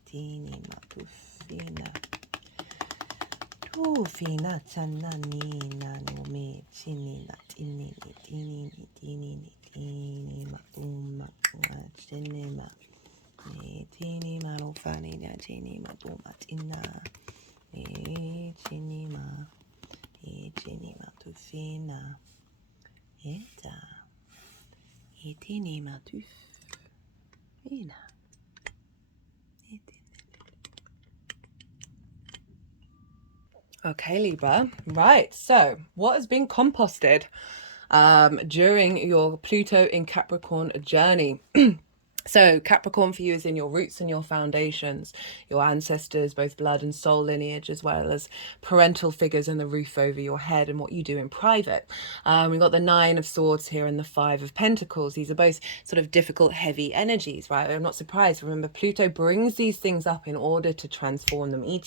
Tini matufina. Tufina chana nina no me chinina tini matuma chinima. Tini marufani na tini matuma tina. Chinima. Chinima tufina. Eta. Tini matufina. Okay, Libra. Right, so what has been composted during your Pluto in Capricorn journey? So Capricorn for you is in your roots and your foundations, your ancestors, both blood and soul lineage, as well as parental figures and the roof over your head and what you do in private. We've got the 9 of Swords here and the 5 of Pentacles. These are both sort of difficult, heavy energies, right? I'm not surprised. Remember, Pluto brings these things up in order to transform them. 9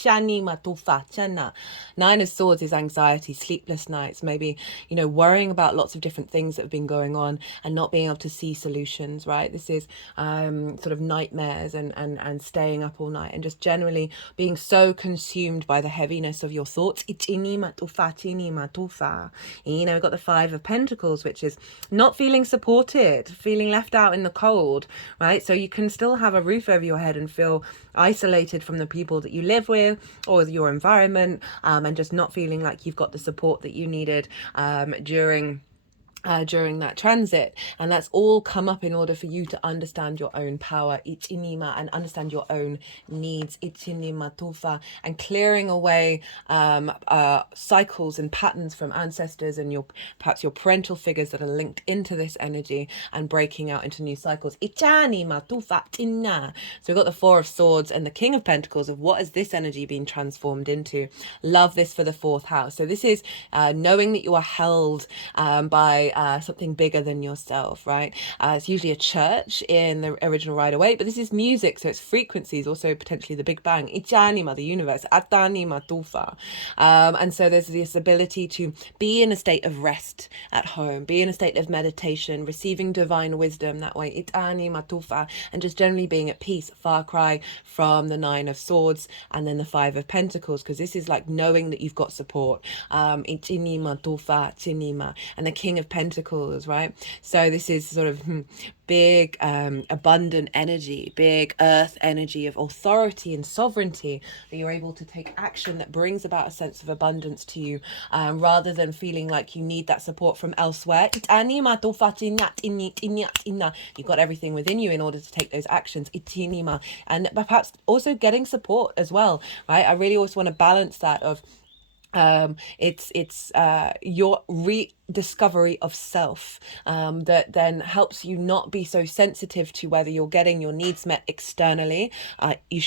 of Swords is anxiety, sleepless nights, maybe, you know, worrying about lots of different things that have been going on and not being able to see solutions, right? This is sort of nightmares and staying up all night and just generally being so consumed by the heaviness of your thoughts. You know, we've got the 5 of Pentacles, which is not feeling supported, feeling left out in the cold, right? So you can still have a roof over your head and feel isolated from the people that you live with or your environment, and just not feeling like you've got the support that you needed during that transit. And that's all come up in order for you to understand your own power, and understand your own needs, and clearing away cycles and patterns from ancestors and perhaps your parental figures that are linked into this energy and breaking out into new cycles. So we've got the 4 of Swords and the King of Pentacles of what has this energy been transformed into. Love this for the 4th house. So this is knowing that you are held by something bigger than yourself, right? It's usually a church in the original Rider-Waite, but this is music, so it's frequencies, also potentially the Big Bang, Ichanima, the universe, Atanima Tufa. And so there's this ability to be in a state of rest at home, be in a state of meditation, receiving divine wisdom that way, Itanima Tufa, and just generally being at peace, far cry from the 9 of Swords and then the 5 of Pentacles, because this is like knowing that you've got support. Itinima Tufa, Tinima, and the King of Pentacles, right? So this is sort of big abundant energy, big earth energy of authority and sovereignty, that you're able to take action that brings about a sense of abundance to you, rather than feeling like you need that support from elsewhere. You've got everything within you in order to take those actions, and perhaps also getting support as well, right? I really always want to balance that of it's your rediscovery of self, that then helps you not be so sensitive to whether you're getting your needs met externally.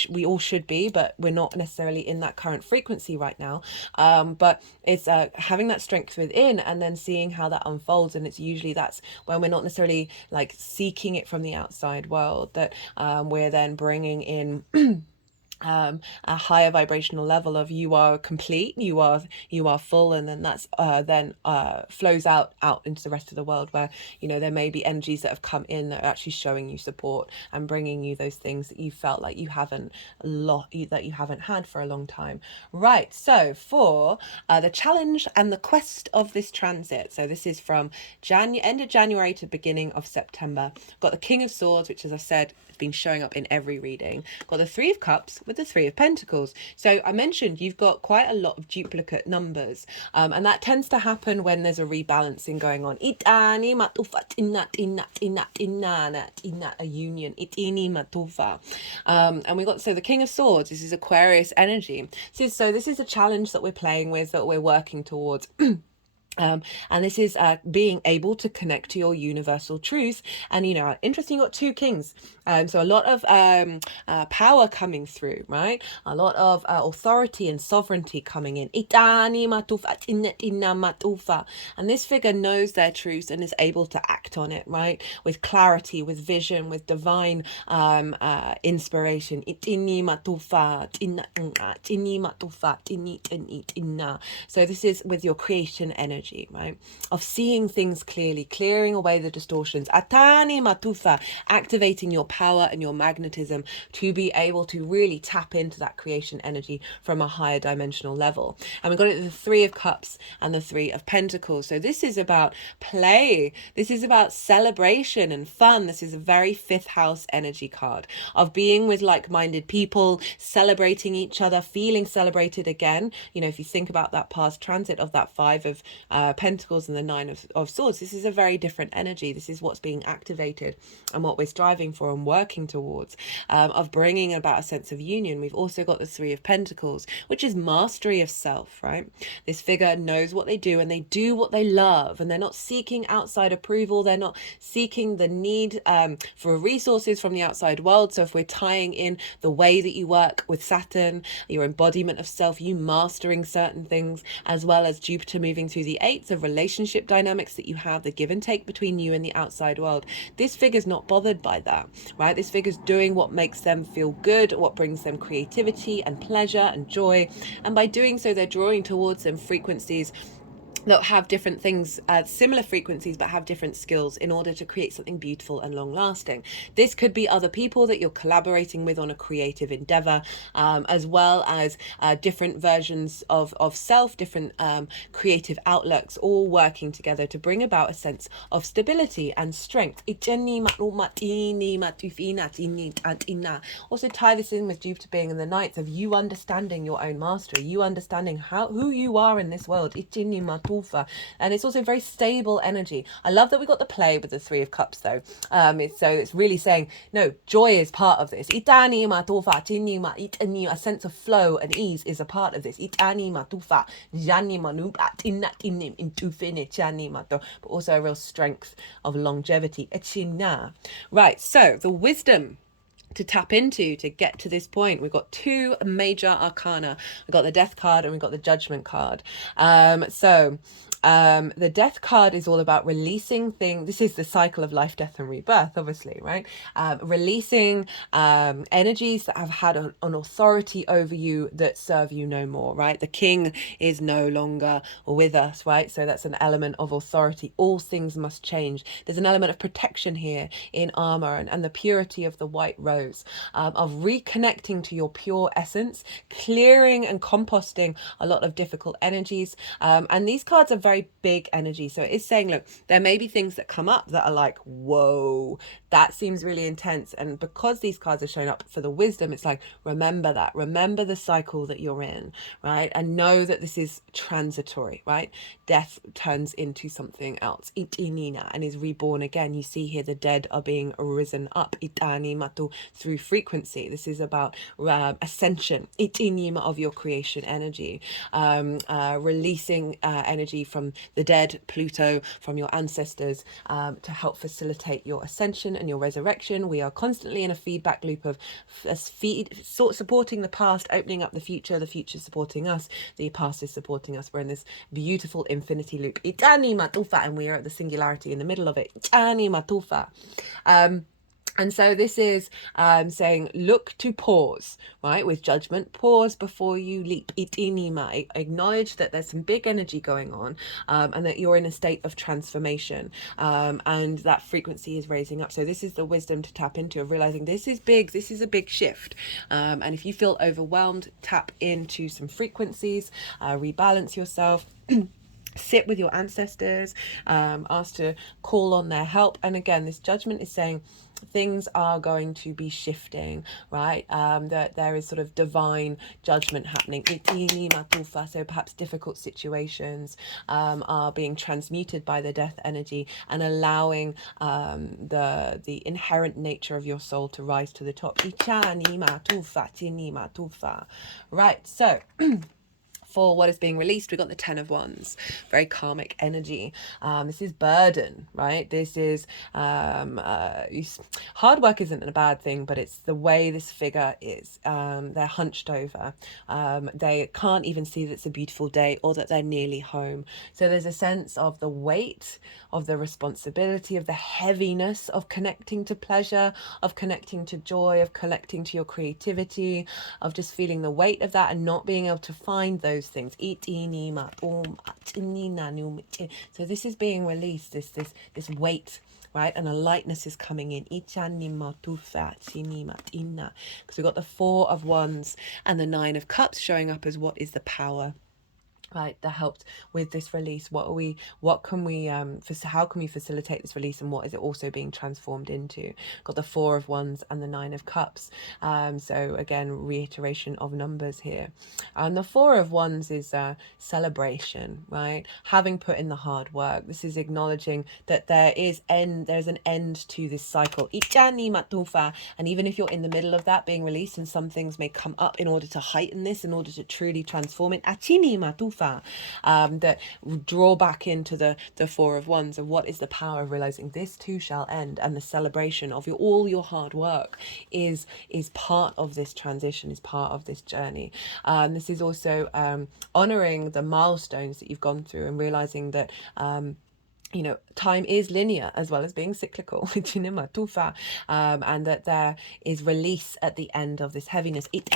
We all should be, but we're not necessarily in that current frequency right now. But it's having that strength within and then seeing how that unfolds. And it's usually that's when we're not necessarily like seeking it from the outside world, that we're then bringing in a higher vibrational level of you are complete, you are full, and then that's flows out into the rest of the world, where, you know, there may be energies that have come in that are actually showing you support and bringing you those things that you felt like you haven't had for a long time. Right, so for the challenge and the quest of this transit, so this is from end of January to beginning of September. Got the King of Swords, which, as I've said, has been showing up in every reading. Got the 3 of Cups with the 3 of Pentacles. So I mentioned you've got quite a lot of duplicate numbers, and that tends to happen when there's a rebalancing going on. A union. And we got, so the King of Swords, this is Aquarius energy. So this is a challenge that we're playing with, that we're working towards. And this is being able to connect to your universal truth. And, you know, interesting, you got two kings. So a lot of power coming through, right? A lot of authority and sovereignty coming in. And this figure knows their truth and is able to act on it, right? With clarity, with vision, with divine inspiration. So this is with your creation energy, right? Of seeing things clearly, clearing away the distortions. Atani matufa, activating your power and your magnetism to be able to really tap into that creation energy from a higher dimensional level. And we've got it the Three of Cups and the Three of Pentacles. So this is about play. This is about celebration and fun. This is a very fifth house energy card of being with like-minded people, celebrating each other, feeling celebrated again. You know, if you think about that past transit of that Five of Pentacles and the Nine of Swords, this is a very different energy. This is what's being activated and what we're striving for and working towards, of bringing about a sense of union. We've also got the Three of Pentacles, which is mastery of self, right? This figure knows what they do and they do what they love, and they're not seeking outside approval. They're not seeking the need for resources from the outside world. So if we're tying in the way that you work with Saturn, your embodiment of self, you mastering certain things, as well as Jupiter moving through the eights of relationship dynamics that you have, the give and take between you and the outside world. This figure's not bothered by that, right? This figure's doing what makes them feel good, what brings them creativity and pleasure and joy. And by doing so, they're drawing towards them frequencies that have different things, similar frequencies, but have different skills in order to create something beautiful and long lasting. This could be other people that you're collaborating with on a creative endeavor, as well as different versions of self, different creative outlooks, all working together to bring about a sense of stability and strength. Also tie this in with Jupiter being in the ninth of you understanding your own mastery, you understanding who you are in this world. And it's also very stable energy. I love that we got the play with the Three of Cups though. It's really saying, no, joy is part of this. A sense of flow and ease is a part of this. But also a real strength of longevity. Right, so the wisdom to tap into to get to this point, we've got two major arcana. We've got the Death card and we've got the Judgment card. The Death card is all about releasing things. This is the cycle of life, death, and rebirth, obviously, right? Releasing energies that have had an authority over you that serve you no more, right? The king is no longer with us, right? So that's an element of authority. All things must change. There's an element of protection here in armor and the purity of the white rose, of reconnecting to your pure essence, clearing and composting a lot of difficult energies. And these cards are very big energy. So it's saying, look, there may be things that come up that are like, whoa, that seems really intense. And because these cards are showing up for the wisdom, it's like, remember that, remember the cycle that you're in, right? And know that this is transitory, right? Death turns into something else, and is reborn again. You see here the dead are being risen up, through frequency. This is about ascension, of your creation energy, releasing energy from the dead, Pluto, from your ancestors, to help facilitate your ascension and your resurrection. We are constantly in a feedback loop of supporting the past, opening up the future supporting us, the past is supporting us. We're in this beautiful infinity loop, and we are at the singularity in the middle of it. And so this is saying, look to pause, right? With Judgment, pause before you leap. Acknowledge that there's some big energy going on, and that you're in a state of transformation, and that frequency is raising up. So this is the wisdom to tap into, of realizing this is big, this is a big shift. And if you feel overwhelmed, tap into some frequencies, rebalance yourself. Sit with your ancestors, ask to call on their help. And again, this Judgment is saying things are going to be shifting, right? That there is sort of divine judgment happening. So perhaps difficult situations are being transmuted by the death energy and allowing the inherent nature of your soul to rise to the top. Right, so For what is being released, we've got the Ten of Wands, very karmic energy. This is burden, right? This is hard work isn't a bad thing, but it's the way this figure is. They're hunched over. They can't even see that it's a beautiful day or that they're nearly home. So there's a sense of the weight, of the responsibility, of the heaviness of connecting to pleasure, of connecting to joy, of connecting to your creativity, of just feeling the weight of that and not being able to find those things. So this is being released, this weight, right? And a lightness is coming in. Because we've got the Four of Wands and the Nine of Cups showing up as what is the power, right, that helped with this release. How can we facilitate this release, and what is it also being transformed into? Got the Four of Wands and the Nine of Cups. So again, reiteration of numbers here. And the Four of Wands is celebration, right? Having put in the hard work. This is acknowledging that there's an end to this cycle. And even if you're in the middle of that being released, and some things may come up in order to heighten this, in order to truly transform it, that draw back into the Four of Wands, and what is the power of realizing this too shall end, and the celebration of all your hard work is part of this transition, is part of this journey. This is also honoring the milestones that you've gone through, and realizing that time is linear as well as being cyclical, and that there is release at the end of this heaviness. It's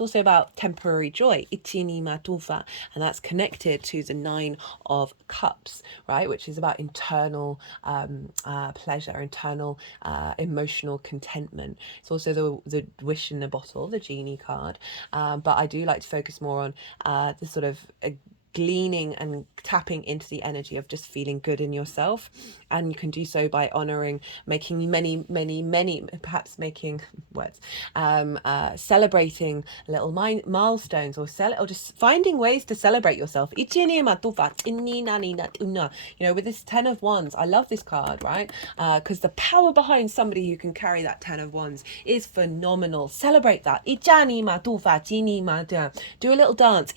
also about temporary joy, and that's connected to the Nine of Cups, right, which is about internal pleasure, internal emotional contentment. It's also the wish in the bottle, the genie card, but I do like to focus more on the sort of gleaning and tapping into the energy of just feeling good in yourself. And you can do so by honoring, making many, perhaps making words, celebrating little milestones, or just finding ways to celebrate yourself. With this Ten of Wands, I love this card, right? Because the power behind somebody who can carry that Ten of Wands is phenomenal. Celebrate that. Do a little dance.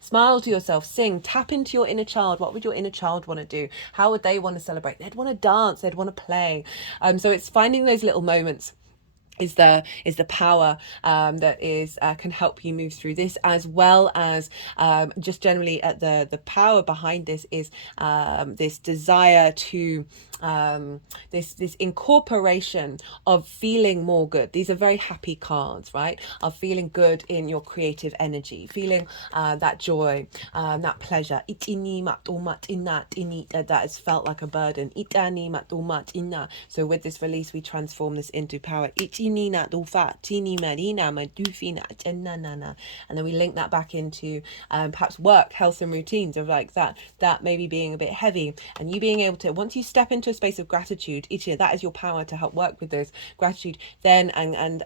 Smile to yourself, sing, tap into your inner child. What would your inner child want to do? How would they want to celebrate? They'd want to dance, they'd want to play. So it's finding those little moments is the power that is can help you move through this, as well as just generally at the power behind this is this desire to this incorporation of feeling more good. These are very happy cards, right? Of feeling good in your creative energy, feeling that joy, that pleasure. That has felt like a burden. So with this release, we transform this into power. And then we link that back into perhaps work, health, and routines of like that maybe being a bit heavy, and you being able to, once you step into a space of gratitude, that is your power to help work with this gratitude then, and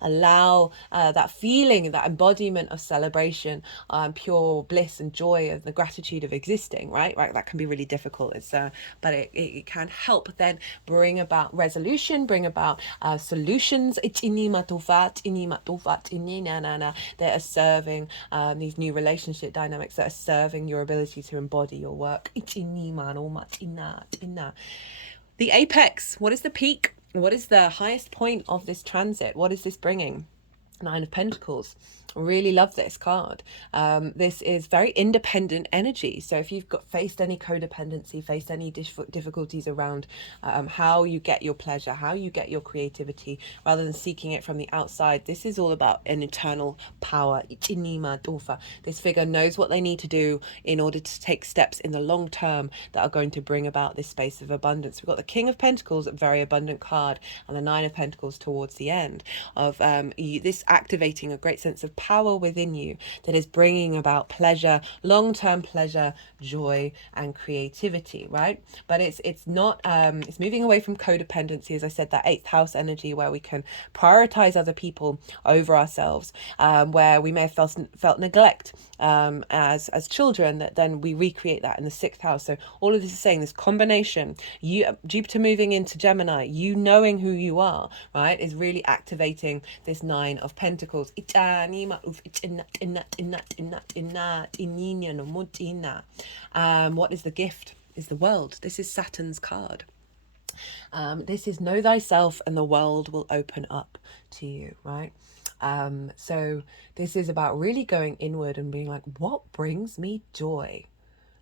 allow that feeling, that embodiment of celebration, pure bliss and joy of the gratitude of existing, right? That can be really difficult. But it can help then bring about resolution, bring about solutions. That are serving these new relationship dynamics, that are serving your ability to embody your work. The apex, what is the peak? What is the highest point of this transit? What is this bringing? Nine of Pentacles. Really love this card. This is very independent energy. So if you've faced any codependency, faced any difficulties around how you get your pleasure, how you get your creativity, rather than seeking it from the outside, this is all about an internal power. This figure knows what they need to do in order to take steps in the long term that are going to bring about this space of abundance. We've got the King of Pentacles, a very abundant card, and the Nine of Pentacles towards the end of this it's activating a great sense of power within you that is bringing about pleasure, long-term pleasure, joy, and creativity, right? But it's not, it's moving away from codependency, as I said, that 8th house energy where we can prioritize other people over ourselves, where we may have felt neglect as children, that then we recreate that in the 6th house. So all of this is saying this combination, Jupiter moving into Gemini, you knowing who you are, right, is really activating this 9 of Pentacles. What is the gift? Is the world. This is Saturn's card. This is know thyself and the world will open up to you, right? So this is about really going inward and being like, what brings me joy?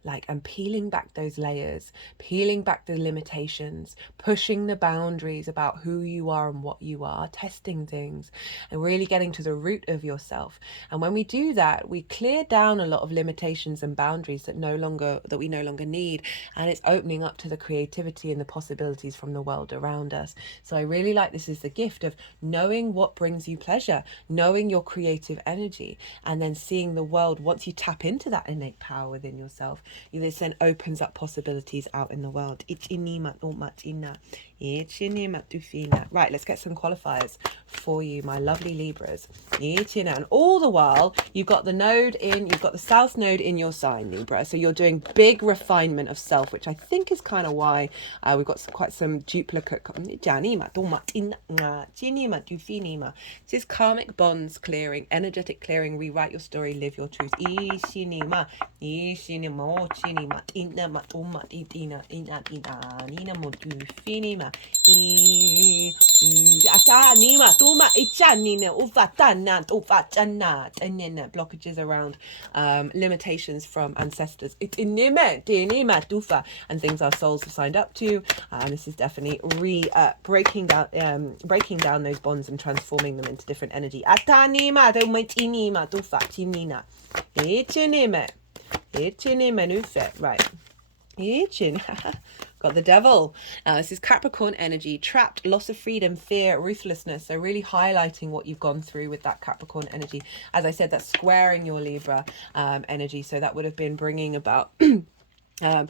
Like, and peeling back those layers, peeling back the limitations, pushing the boundaries about who you are and what you are, testing things, and really getting to the root of yourself. And when we do that, we clear down a lot of limitations and boundaries that we no longer need, and it's opening up to the creativity and the possibilities from the world around us. So I really like this is the gift of knowing what brings you pleasure, knowing your creative energy, and then seeing the world. Once you tap into that innate power within yourself, this then opens up possibilities out in the world. Right, let's get some qualifiers for you, my lovely Libras. And all the while, you've got the South Node in your sign, Libra. So you're doing big refinement of self, which I think is kind of why we've got quite some duplicate. This is karmic bonds clearing, energetic clearing, rewrite your story, live your truth. Blockages around limitations from ancestors and things our souls have signed up to. This is definitely breaking down those bonds and transforming them into different energy. Right. Got the devil. This is Capricorn energy, trapped, loss of freedom, fear, ruthlessness. So really highlighting what you've gone through with that Capricorn energy. As I said, that's squaring your Libra energy. So that would have been bringing about there's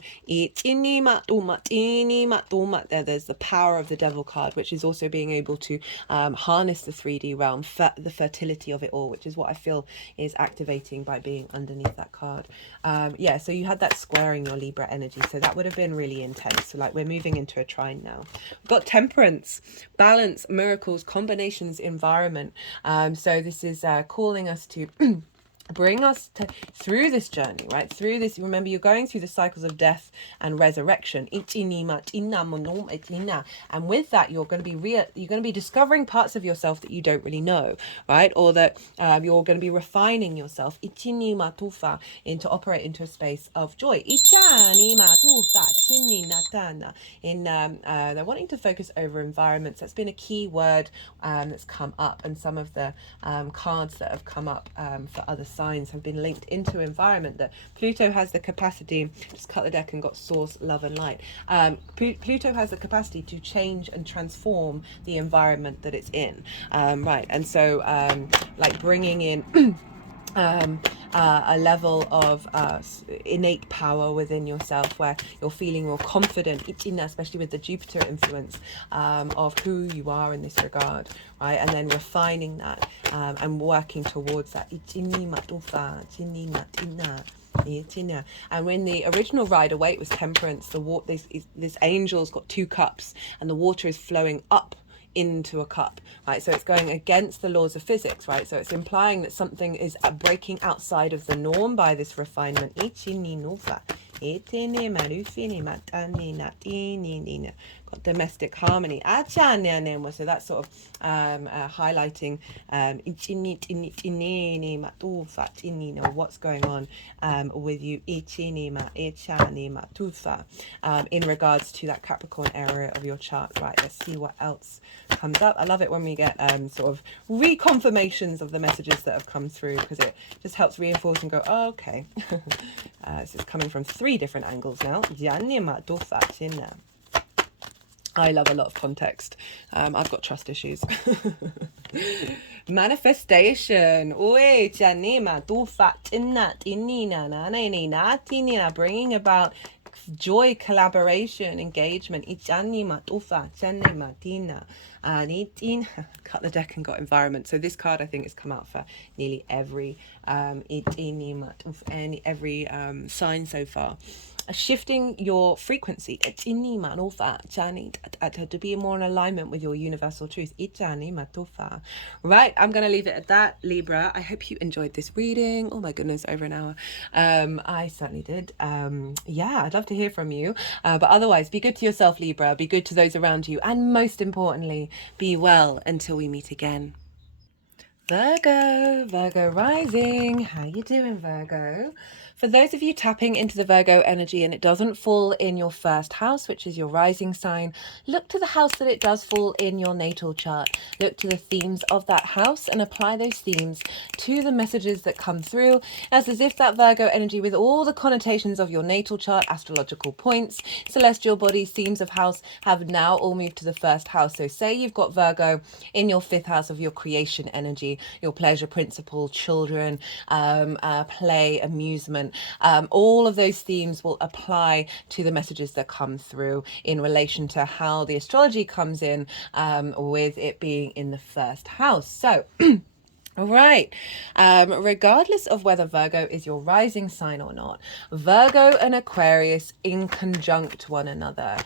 the power of the devil card, which is also being able to harness the 3D realm, the fertility of it all, which is what I feel is activating by being underneath that card. So you had that squaring your Libra energy, so that would have been really intense. So like we're moving into a trine now. We've got temperance, balance, miracles, combinations, environment. So this is calling us to bring us through this journey, right? Through this, remember, you're going through the cycles of death and resurrection. And with that, you're going to be discovering parts of yourself that you don't really know, right? Or that you're going to be refining yourself into operate into a space of joy. They're wanting to focus over environments. That's been a key word that's come up, and some of the cards that have come up for other signs have been linked into environment. That Pluto has the capacity, just cut the deck and got source, love and light. Pluto has the capacity to change and transform the environment that it's in, right? And so like bringing in a level of innate power within yourself where you're feeling more confident, especially with the Jupiter influence of who you are in this regard, right? And then refining that and working towards that. And when the original Rider Waite was temperance, this angel's got 2 cups and the water is flowing up into a cup, right? So it's going against the laws of physics, right? So it's implying that something is breaking outside of the norm by this refinement. Got domestic harmony. So that's sort of highlighting what's going on with you in regards to that Capricorn area of your chart. Right, let's see what else comes up. I love it when we get sort of reconfirmations of the messages that have come through, because it just helps reinforce and go, oh, okay. This is coming from 3 different angles now. I love a lot of context. I've got trust issues. Manifestation. Oi, chanima, tufa, tinna, tinina, na, tinina, bringing about joy, collaboration, engagement. Ichanima, tufa, chanima, tina. Cut the deck and got environment. So this card I think has come out for nearly every sign so far. Shifting your frequency to be more in alignment with your universal truth. Right, I'm going to leave it at that, Libra. I hope you enjoyed this reading. Oh my goodness, over an hour. I certainly did. Yeah, I'd love to hear from you. But otherwise, be good to yourself, Libra. Be good to those around you. And most importantly, be well until we meet again. Virgo rising. How you doing, Virgo? For those of you tapping into the Virgo energy and it doesn't fall in your first house, which is your rising sign, look to the house that it does fall in your natal chart. Look to the themes of that house and apply those themes to the messages that come through, as if that Virgo energy, with all the connotations of your natal chart, astrological points, celestial bodies, themes of house, have now all moved to the first house. So say you've got Virgo in your fifth house of your creation energy, your pleasure principle, children, play, amusement. All of those themes will apply to the messages that come through in relation to how the astrology comes in, with it being in the first house. So right, regardless of whether Virgo is your rising sign or not, Virgo and Aquarius in conjunct one another.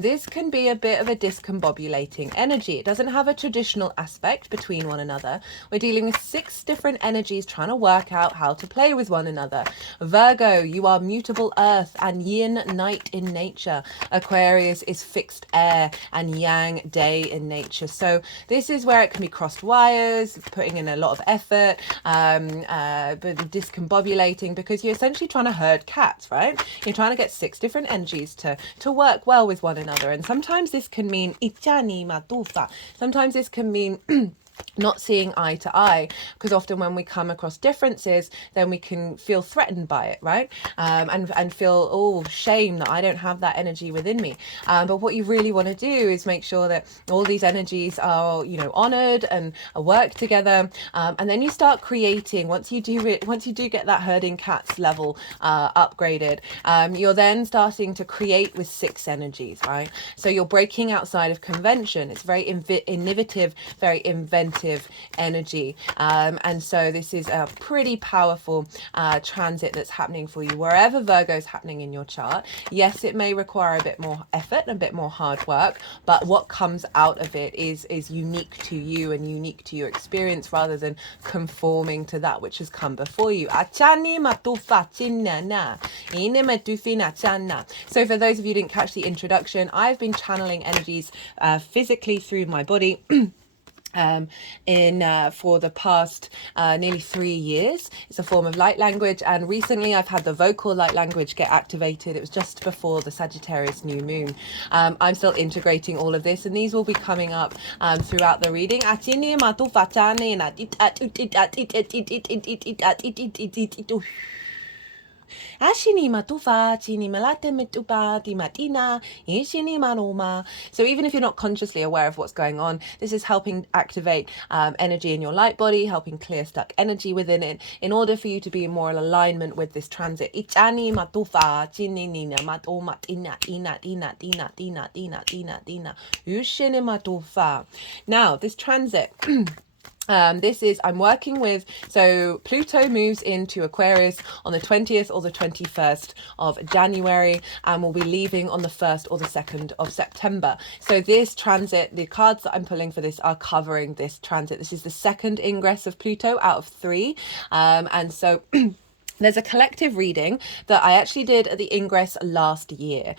This can be a bit of a discombobulating energy. It doesn't have a traditional aspect between one another. We're dealing with 6 different energies trying to work out how to play with one another. Virgo, you are mutable earth and yin, night in nature. Aquarius is fixed air and yang, day in nature. So this is where it can be crossed wires, putting in a lot of effort, but discombobulating, because you're essentially trying to herd cats, right? You're trying to get 6 different energies to work well with one another. And sometimes this can mean sometimes this can mean not seeing eye to eye, because often when we come across differences, then we can feel threatened by it, right? And feel shame that I don't have that energy within me. But what you really want to do is make sure that all these energies are, honored and work together. And then you start creating, once you do get that herding cats level upgraded, you're then starting to create with 6 energies, right? So you're breaking outside of convention. It's very innovative, very inventive energy, and so this is a pretty powerful transit that's happening for you wherever Virgo is happening in your chart. Yes, it may require a bit more effort and a bit more hard work, but what comes out of it is unique to you and unique to your experience, rather than conforming to that which has come before you. So for those of you who didn't catch the introduction, I've been channeling energies physically through my body for the past nearly 3 years. It's a form of light language, and recently I've had the vocal light language get activated. It was just before the Sagittarius new moon. I'm still integrating all of this, and these will be coming up throughout the reading. So even if you're not consciously aware of what's going on, this is helping activate energy in your light body, helping clear stuck energy within it, in order for you to be more in alignment with this transit. Now, this transit I'm working with, so Pluto moves into Aquarius on the 20th or the 21st of January, and will be leaving on the 1st or the 2nd of September. So this transit, the cards that I'm pulling for this are covering this transit. This is the 2nd ingress of Pluto out of 3. And so there's a collective reading that I actually did at the ingress last year.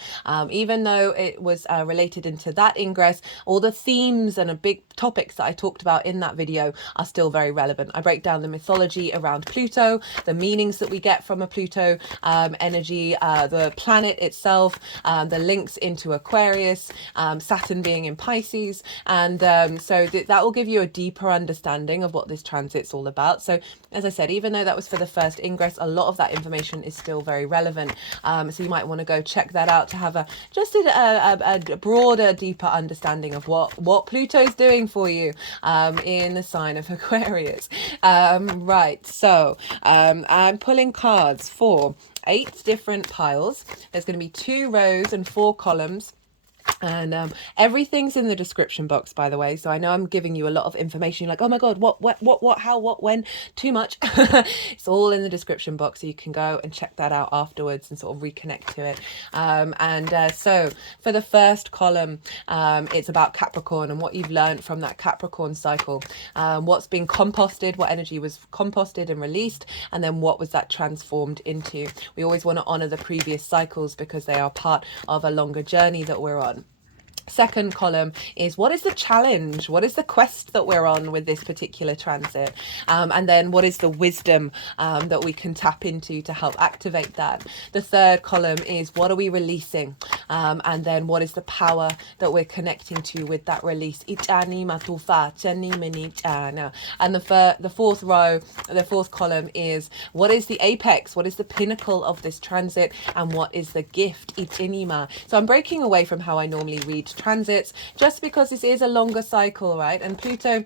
Even though it was related into that ingress, all the themes and a big topics that I talked about in that video are still very relevant. I break down the mythology around Pluto, the meanings that we get from a Pluto energy, the planet itself, the links into Aquarius, Saturn being in Pisces, and so that will give you a deeper understanding of what this transit's all about. So as I said, even though that was for the first ingress, a lot of that information is still very relevant. So you might want to go check that out to have a broader, deeper understanding of what Pluto's doing for you in the sign of Aquarius. Right, so I'm pulling cards for 8 different piles. There's going to be 2 rows and 4 columns. And everything's in the description box, by the way, so I know I'm giving you a lot of information. You're like, oh my god, what, how, what, when, too much. It's all in the description box, so you can go and check that out afterwards and sort of reconnect to it. So for the first column, it's about Capricorn and what you've learned from that Capricorn cycle, what's been composted, what energy was composted and released, and then what was that transformed into. We always want to honor the previous cycles because they are part of a longer journey that we're on. Second column is what is the challenge, what is the quest that we're on with this particular transit, and then what is the wisdom that we can tap into to help activate that. The third column is what are we releasing, and then what is the power that we're connecting to with that release. And the fourth row, the fourth column is what is the apex, what is the pinnacle of this transit, and what is the gift. So I'm breaking away from how I normally read transits just because this is a longer cycle, right? And Pluto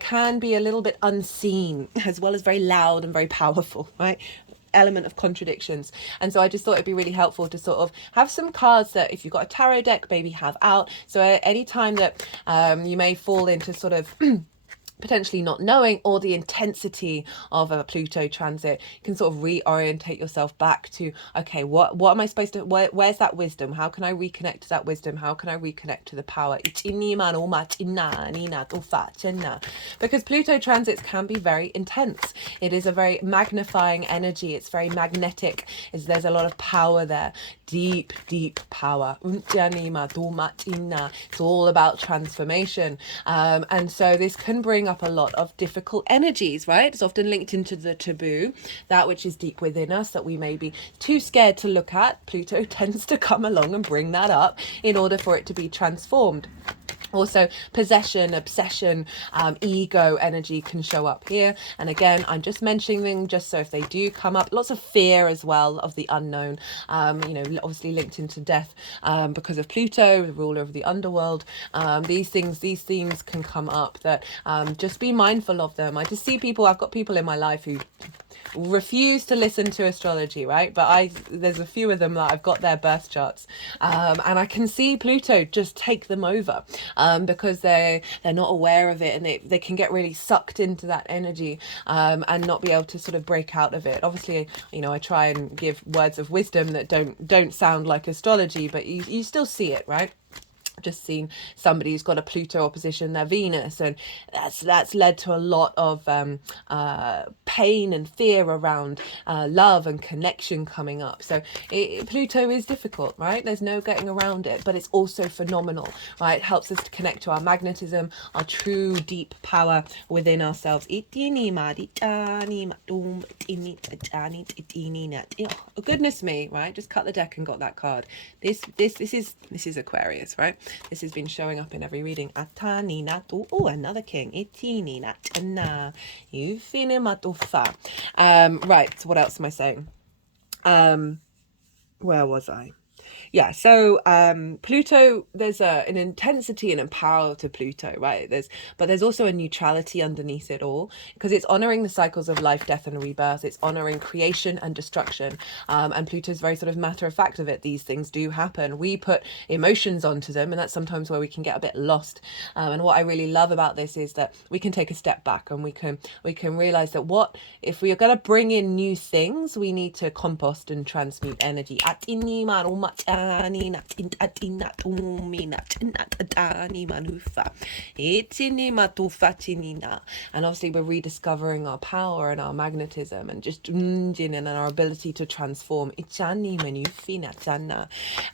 can be a little bit unseen as well as very loud and very powerful, right? Element of contradictions. And so I just thought it'd be really helpful to sort of have some cards that if you've got a tarot deck, maybe have out. So any time that you may fall into sort of potentially not knowing or the intensity of a Pluto transit, you can sort of reorientate yourself back to, okay, what am I supposed to, where's that wisdom? How can I reconnect to that wisdom? How can I reconnect to the power? Because Pluto transits can be very intense. It is a very magnifying energy. It's very magnetic. There's a lot of power there. Deep power. It's all about transformation. And so this can bring up a lot of difficult energies, right? It's often linked into the taboo, that which is deep within us that we may be too scared to look at. Pluto tends to come along and bring that up in order for it to be transformed. Also, possession, obsession, ego energy can show up here. And again, I'm just mentioning them just so if they do come up, lots of fear as well of the unknown, obviously linked into death because of Pluto, the ruler of the underworld. These themes can come up that just be mindful of them. I just see I've got people in my life who refuse to listen to astrology, right? But there's a few of them that I've got their birth charts, and I can see Pluto just take them over because they're not aware of it, and they can get really sucked into that energy and not be able to sort of break out of it. Obviously, I try and give words of wisdom that don't sound like astrology, but you still see it, right? Just seen somebody who's got a Pluto opposition their Venus, and that's led to a lot of pain and fear around love and connection coming up. So Pluto is difficult, right? There's no getting around it, but it's also phenomenal, right? It helps us to connect to our magnetism, our true deep power within ourselves. Oh, goodness me, right? Just cut the deck and got that card. This is Aquarius, right? This has been showing up in every reading. Oh, another king. Right, so what else am I saying? Where was I? Yeah, so Pluto, there's an intensity and a power to Pluto, right? But there's also a neutrality underneath it all, because it's honoring the cycles of life, death, and rebirth. It's honoring creation and destruction. And Pluto's very sort of matter of fact of it. These things do happen. We put emotions onto them, and that's sometimes where we can get a bit lost. And what I really love about this is that we can take a step back and we can realize that if we are going to bring in new things, we need to compost and transmute energy. And obviously we're rediscovering our power and our magnetism and just and our ability to transform.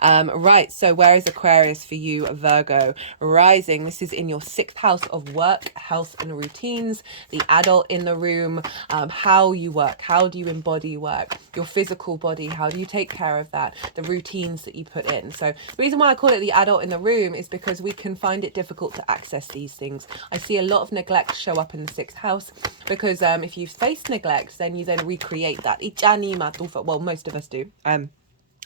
Right, so where is Aquarius for you, Virgo rising? This is in your 6th house of work, health and routines, the adult in the room, how you work, how do you embody work, your physical body, how do you take care of that, the routines that you put in. So the reason why I call it the adult in the room is because we can find it difficult to access these things. I see a lot of neglect show up in the 6th house because if you face neglect, then you then recreate that. Well, most of us do.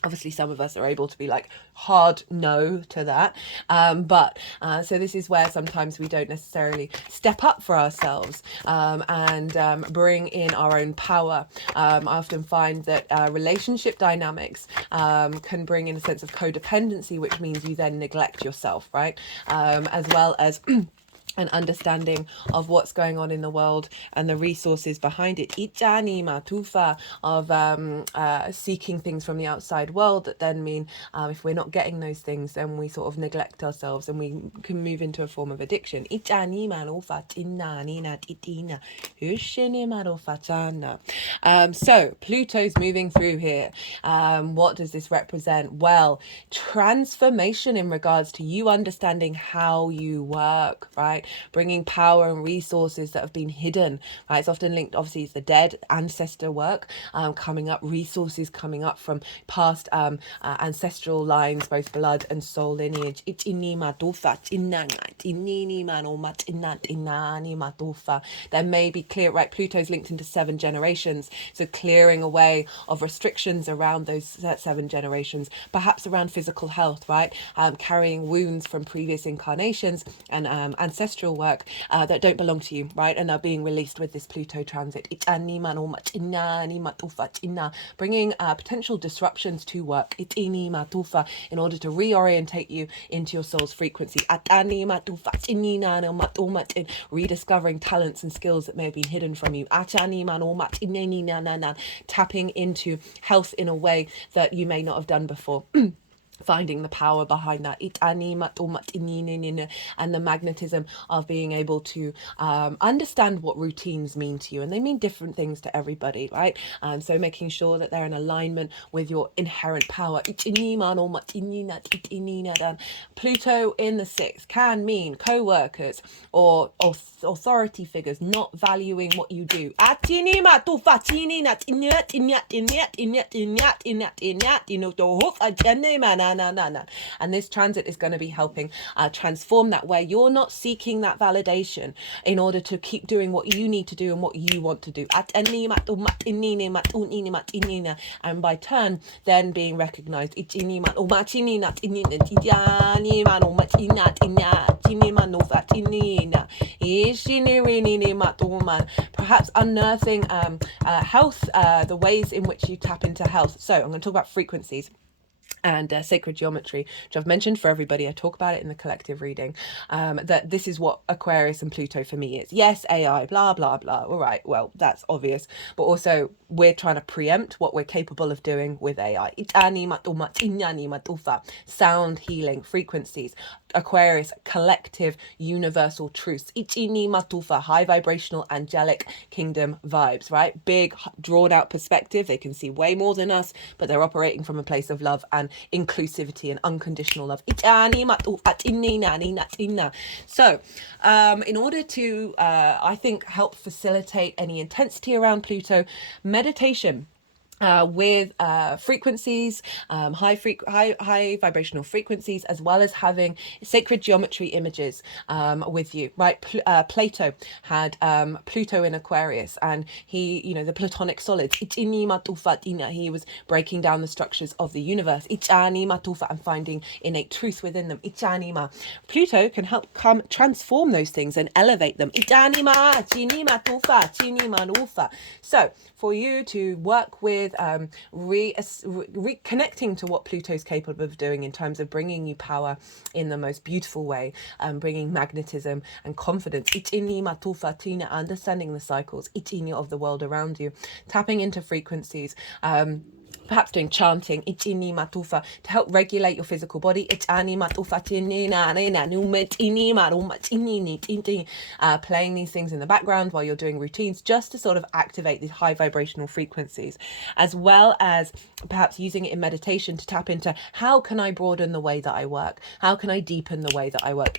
Obviously some of us are able to be like hard no to that, but so this is where sometimes we don't necessarily step up for ourselves and bring in our own power. I often find that relationship dynamics can bring in a sense of codependency, which means you then neglect yourself, right? As well as an understanding of what's going on in the world and the resources behind it. Ichani matufa of seeking things from the outside world that then mean if we're not getting those things, then we sort of neglect ourselves and we can move into a form of addiction. Ichani manufa tinanina titina ushini manufa. So Pluto's moving through here. What does this represent? Well, transformation in regards to you understanding how you work, right? Bringing power and resources that have been hidden, right? It's often linked, obviously, it's the dead ancestor work coming up, resources coming up from past ancestral lines, both blood and soul lineage. There may be clear, right? Pluto's linked into 7 generations, so clearing away of restrictions around those 7 generations, perhaps around physical health, right? Carrying wounds from previous incarnations and ancestral work that don't belong to you, right? And are being released with this Pluto transit. Bringing potential disruptions to work in order to reorientate you into your soul's frequency. Rediscovering talents and skills that may have been hidden from you. Tapping into health in a way that you may not have done before. Finding the power behind that and the magnetism of being able to understand what routines mean to you, and they mean different things to everybody, right? So making sure that they're in alignment with your inherent power. Pluto in the 6th can mean co-workers or authority figures not valuing what you do. And this transit is going to be helping transform that, where you're not seeking that validation in order to keep doing what you need to do and what you want to do. And by turn, then being recognized. Perhaps unearthing health, the ways in which you tap into health. So I'm going to talk about frequencies and sacred geometry, which I've mentioned for everybody. I talk about it in the collective reading, that this is what Aquarius and Pluto for me is. Yes, AI, blah, blah, blah. All right, well, that's obvious. But also, we're trying to preempt what we're capable of doing with AI. Sound healing, frequencies. Aquarius, collective, universal truths. High vibrational, angelic kingdom vibes, right? Big, drawn out perspective. They can see way more than us, but they're operating from a place of love and inclusivity and unconditional love. So, in order to, I think, help facilitate any intensity around Pluto, meditation with frequencies, high vibrational frequencies, as well as having sacred geometry images with you, right? Plato had Pluto in Aquarius, and he, the Platonic solids, he was breaking down the structures of the universe, and finding innate truth within them. Pluto can help transform those things and elevate them. So for you to work with reconnecting to what Pluto's capable of doing in terms of bringing you power in the most beautiful way, bringing magnetism and confidence, understanding the cycles of the world around you, tapping into frequencies, perhaps doing chanting, itini matufa, to help regulate your physical body. Playing these things in the background while you're doing routines, just to sort of activate these high vibrational frequencies, as well as perhaps using it in meditation to tap into, how can I broaden the way that I work? How can I deepen the way that I work?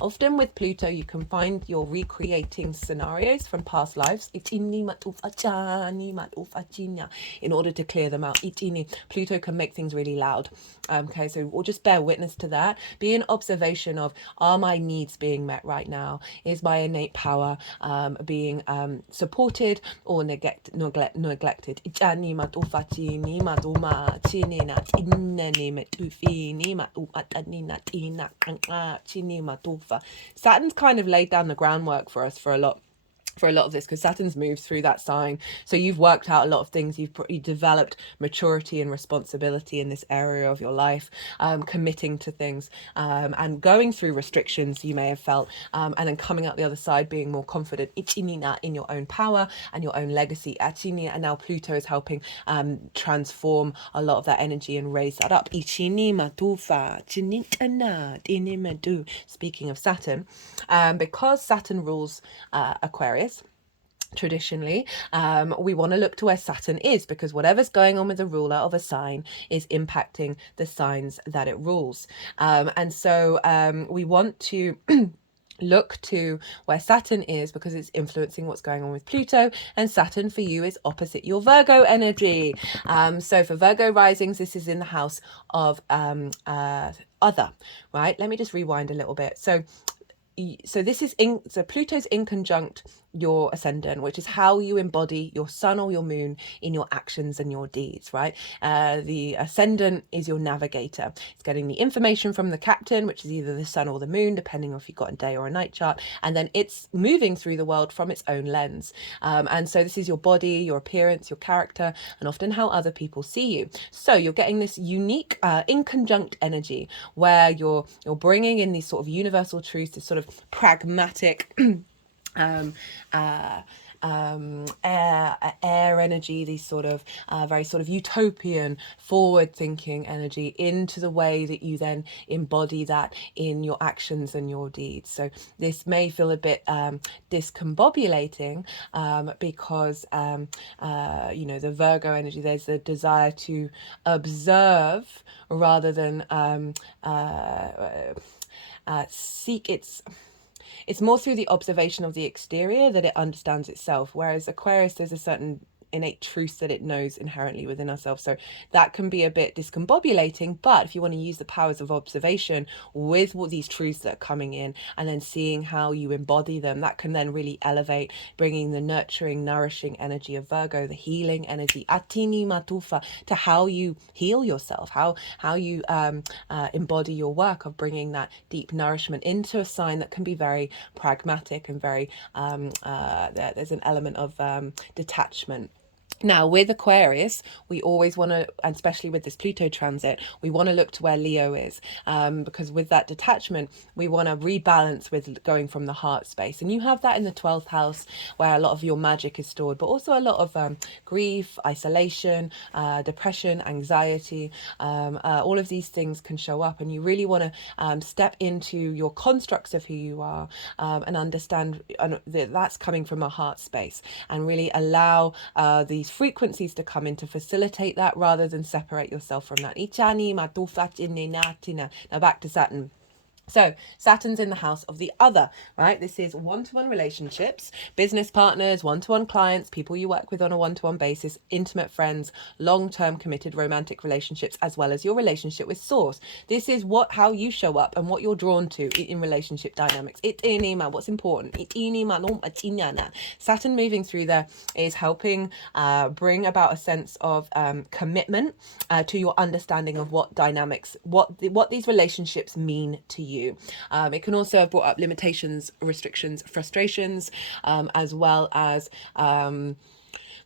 Often with Pluto, you can find you're recreating scenarios from past lives in order to clear them out. Pluto can make things really loud. Okay, so we'll just bear witness to that. Be an observation of, are my needs being met right now? Is my innate power being supported or neglected? Saturn's kind of laid down the groundwork for us for a lot of this, because Saturn's moved through that sign. So you've worked out a lot of things. You've developed maturity and responsibility in this area of your life, committing to things, and going through restrictions you may have felt, and then coming out the other side being more confident in your own power and your own legacy. And now Pluto is helping transform a lot of that energy and raise that up. Speaking of Saturn, because Saturn rules Aquarius, traditionally, we want to look to where Saturn is, because whatever's going on with the ruler of a sign is impacting the signs that it rules. And so we want to look to where Saturn is, because it's influencing what's going on with Pluto, and Saturn for you is opposite your Virgo energy. So for Virgo risings, this is in the house of other, right? Let me just rewind a little bit. So this is so Pluto's in conjunct your ascendant, which is how you embody your sun or your moon in your actions and your deeds, right? The ascendant is your navigator. It's getting the information from the captain, which is either the sun or the moon, depending on if you've got a day or a night chart, and then it's moving through the world from its own lens. And so this is your body, your appearance, your character, and often how other people see you. So you're getting this unique in conjunct energy where you're bringing in these sort of universal truths, this sort of pragmatic air energy, these sort of very sort of utopian, forward-thinking energy into the way that you then embody that in your actions and your deeds. So this may feel a bit discombobulating because the Virgo energy, there's a desire to observe rather than seek it's more through the observation of the exterior that it understands itself. Whereas Aquarius, there's a certain innate truth that it knows inherently within ourselves. So that can be a bit discombobulating, but if you want to use the powers of observation with what these truths that are coming in and then seeing how you embody them, that can then really elevate, bringing the nurturing, nourishing energy of Virgo, the healing energy, atini matufa, to how you heal yourself, how you embody your work of bringing that deep nourishment into a sign that can be very pragmatic and very there's an element of detachment. Now, with Aquarius, we always want to, and especially with this Pluto transit, we want to look to where Leo is, because with that detachment, we want to rebalance with going from the heart space. And you have that in the 12th house, where a lot of your magic is stored, but also a lot of grief, isolation, depression, anxiety, all of these things can show up. And you really want to step into your constructs of who you are, and understand that that's coming from a heart space, and really allow these frequencies to come in to facilitate that rather than separate yourself from that. Now back to Saturn. So Saturn's in the house of the other, right? This is one-to-one relationships, business partners, one-to-one clients, people you work with on a one-to-one basis, intimate friends, long-term committed romantic relationships, as well as your relationship with Source. This is how you show up and what you're drawn to in relationship dynamics. What's important. Saturn moving through there is helping bring about a sense of commitment to your understanding of what dynamics, what these relationships mean to you. It can also have brought up limitations, restrictions, frustrations, as well as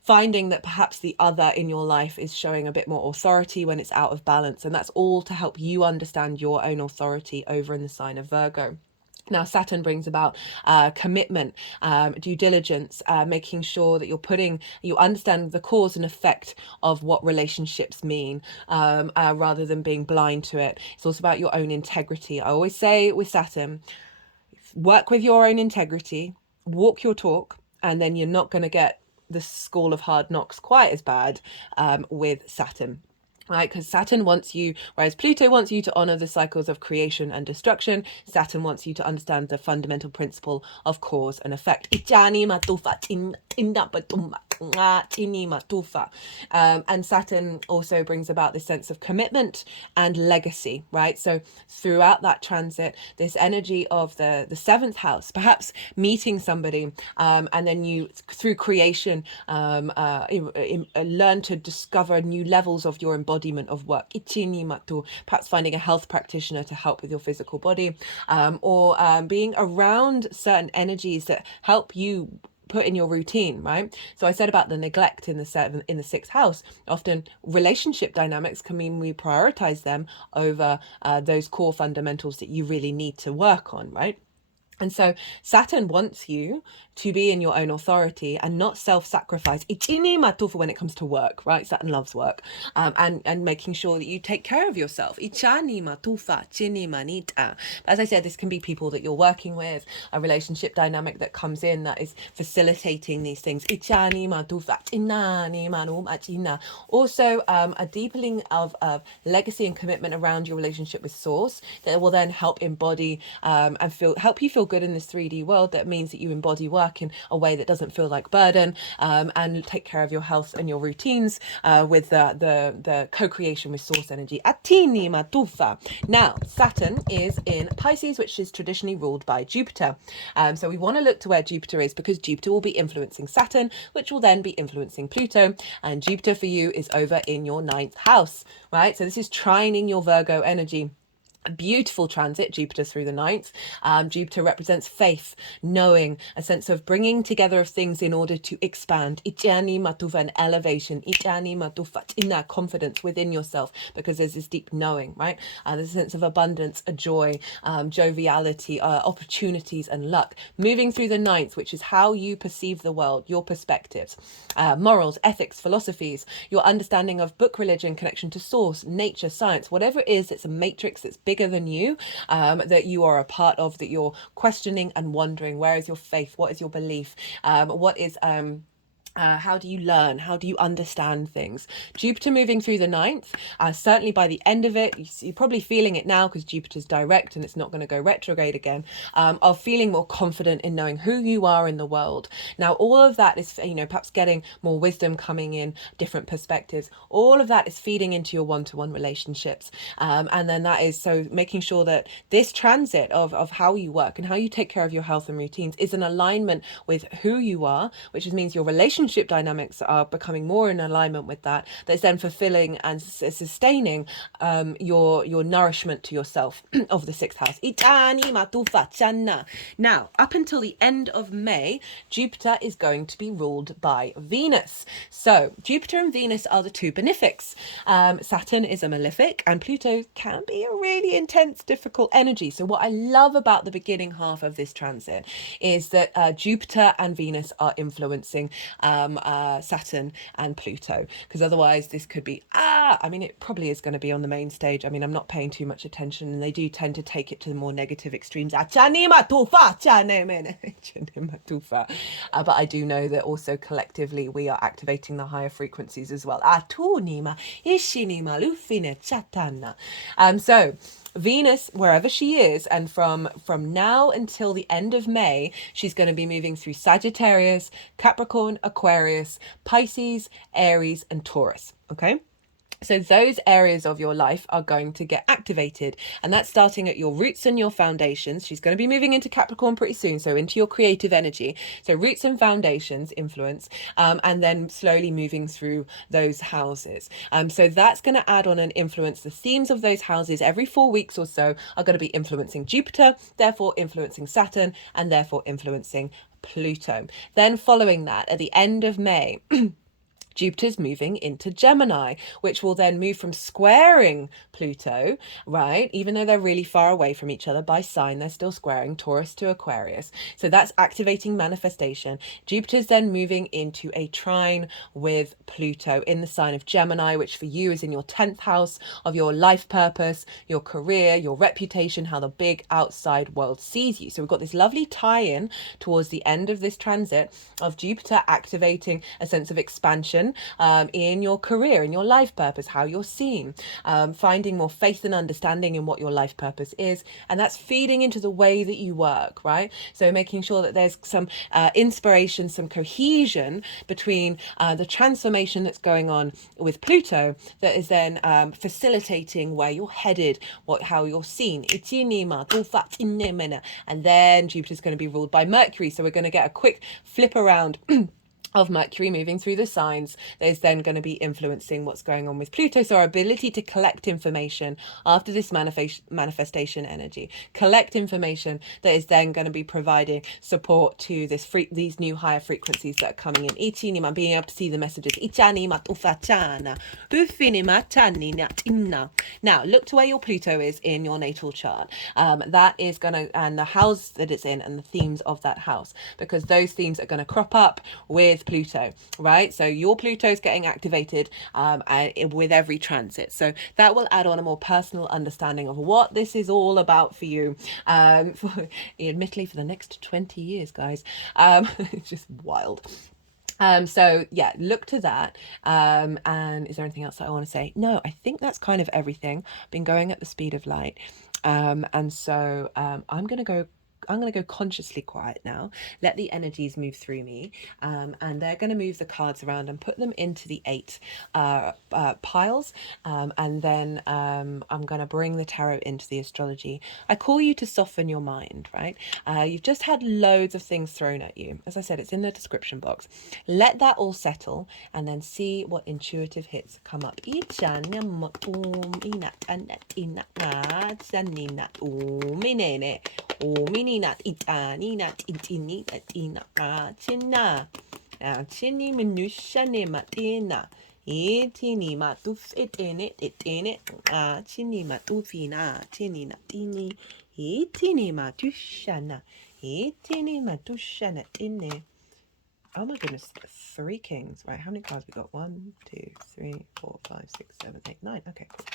finding that perhaps the other in your life is showing a bit more authority when it's out of balance. And that's all to help you understand your own authority over in the sign of Virgo. Now, Saturn brings about commitment, due diligence, making sure that you understand the cause and effect of what relationships mean, rather than being blind to it. It's also about your own integrity. I always say with Saturn, work with your own integrity, walk your talk, and then you're not going to get the school of hard knocks quite as bad with Saturn. Right, because Saturn wants you, whereas Pluto wants you to honor the cycles of creation and destruction, Saturn wants you to understand the fundamental principle of cause and effect. And Saturn also brings about this sense of commitment and legacy, right? So throughout that transit, this energy of the seventh house, perhaps meeting somebody, and then you, through creation, learn to discover new levels of your embodiment of work. Perhaps finding a health practitioner to help with your physical body, or being around certain energies that help you put in your routine, right? So I said about the neglect in the sixth house. Often relationship dynamics can mean we prioritize them over those core fundamentals that you really need to work on, right? And so Saturn wants you to be in your own authority and not self-sacrifice when it comes to work, right? Saturn loves work, and making sure that you take care of yourself. But as I said, this can be people that you're working with, a relationship dynamic that comes in that is facilitating these things. Also, a deepening of legacy and commitment around your relationship with Source that will then help embody and help you feel good in this 3D world. That means that you embody work in a way that doesn't feel like burden, and take care of your health and your routines with the co-creation with Source energy. Now, Saturn is in Pisces, which is traditionally ruled by Jupiter. So we want to look to where Jupiter is, because Jupiter will be influencing Saturn, which will then be influencing Pluto. And Jupiter for you is over in your ninth house, right? So this is trining your Virgo energy. A beautiful transit, Jupiter through the ninth. Jupiter represents faith, knowing, a sense of bringing together of things in order to expand. And elevation. Inner confidence within yourself, because there's this deep knowing, right? There's a sense of abundance, a joy, joviality, opportunities and luck. Moving through the ninth, which is how you perceive the world, your perspectives, morals, ethics, philosophies, your understanding of book, religion, connection to source, nature, science, whatever it is that's a matrix that's bigger than you, that you are a part of, that you're questioning and wondering. Where is your faith? What is your belief? What is how do you learn? How do you understand things? Jupiter moving through the ninth, certainly by the end of it, you're probably feeling it now because Jupiter's direct and it's not going to go retrograde again, of feeling more confident in knowing who you are in the world. Now, all of that is, perhaps getting more wisdom coming in, different perspectives. All of that is feeding into your one-to-one relationships. And then that is so making sure that this transit of how you work and how you take care of your health and routines is in alignment with who you are, which means your relationship dynamics are becoming more in alignment with that. That's then fulfilling and sustaining your nourishment to yourself of the sixth house. Now, up until the end of May, Jupiter is going to be ruled by Venus. So Jupiter and Venus are the two benefics. Saturn is a malefic, and Pluto can be a really intense, difficult energy. So what I love about the beginning half of this transit is that Jupiter and Venus are influencing Saturn and Pluto, because otherwise this could be it probably is going to be on the main stage. I'm not paying too much attention, and they do tend to take it to the more negative extremes. But I do know that also collectively we are activating the higher frequencies as well. So Venus, wherever she is, and from now until the end of May, she's going to be moving through Sagittarius, Capricorn, Aquarius, Pisces, Aries, and Taurus. Okay? So those areas of your life are going to get activated, and that's starting at your roots and your foundations. She's going to be moving into Capricorn pretty soon, so into your creative energy. So roots and foundations influence, and then slowly moving through those houses. So that's going to add on and influence the themes of those houses every 4 weeks or so are going to be influencing Jupiter, therefore influencing Saturn, and therefore influencing Pluto. Then following that, at the end of May, Jupiter's moving into Gemini, which will then move from squaring Pluto, right? Even though they're really far away from each other by sign, they're still squaring Taurus to Aquarius. So that's activating manifestation. Jupiter's then moving into a trine with Pluto in the sign of Gemini, which for you is in your 10th house of your life purpose, your career, your reputation, how the big outside world sees you. So we've got this lovely tie-in towards the end of this transit of Jupiter activating a sense of expansion in your career, in your life purpose, how you're seen, finding more faith and understanding in what your life purpose is. And that's feeding into the way that you work, right? So making sure that there's some inspiration, some cohesion between the transformation that's going on with Pluto that is then facilitating where you're headed, how you're seen. And then Jupiter's going to be ruled by Mercury. So we're going to get a quick flip around of Mercury moving through the signs that is then going to be influencing what's going on with Pluto. So our ability to collect information after this manifestation energy, collect information that is then going to be providing support to these new higher frequencies that are coming in. Being able to see the messages. Now, look to where your Pluto is in your natal chart. That is going to, and the house that it's in and the themes of that house, because those themes are going to crop up with Pluto, right? So your Pluto is getting activated with every transit. So that will add on a more personal understanding of what this is all about for you. Admittedly, for the next 20 years, guys. It's just wild. So yeah, look to that. And is there anything else that I want to say? No, I think that's kind of everything. Been going at the speed of light. And so I'm going to go consciously quiet now, let the energies move through me, and they're going to move the cards around and put them into the 8 piles, and then I'm going to bring the tarot into the astrology. I call you to soften your mind, right? You've just had loads of things thrown at you. As I said, it's in the description box. Let that all settle and then see what intuitive hits come up. Nat itani nat itini nat ina china chini minusha ne matina itini matuf itene chini matufina chini natini itini matushana itini matushana tine. Oh my goodness, 3 kings. Right, how many cards we got? 1, 2, 3, 4, 5, 6, 7, 8, 9. Okay, cool.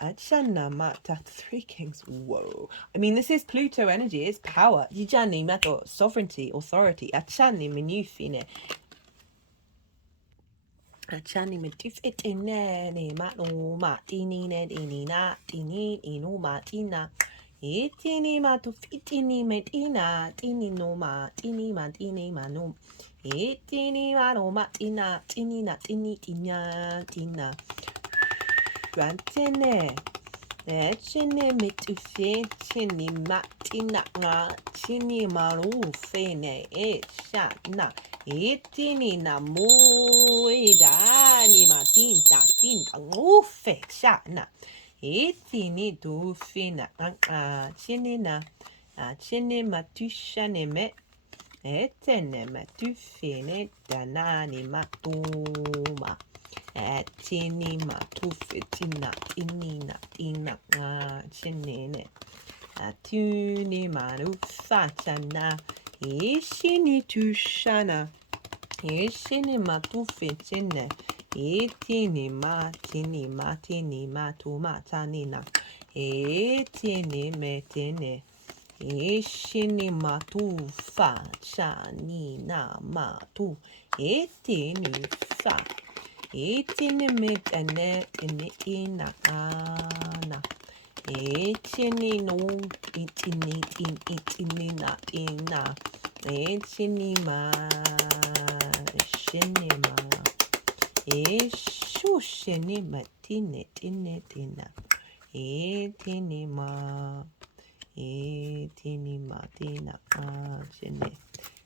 Achana mata 3 kings. Whoa. I mean, this is Pluto energy. It's power. Yijani mato sovereignty, authority. Achani minufine. Achani minufine ne mato matini ne dinina tini inu matina. Itini matu fitini metina tini no matini matini manu. Itini mano matina tini na tini tina tina. Grantene. Chini mitufe chini matina chini maru fene shana itini namu idani matinta tinta ufe shana itini dufina chini na chini matushane me etene matufine danani matuma. Tini matufitina inina ina chinene atuni manufatana ishini tushana ishini matufitine itini matini matumatanina itini metene ishini matufa chanina matu itini fa. Itini mit ane ina ana. Itini no itini na ina. Itini ma shinima. Ishu shinima tine tina. Itini ma tina shine.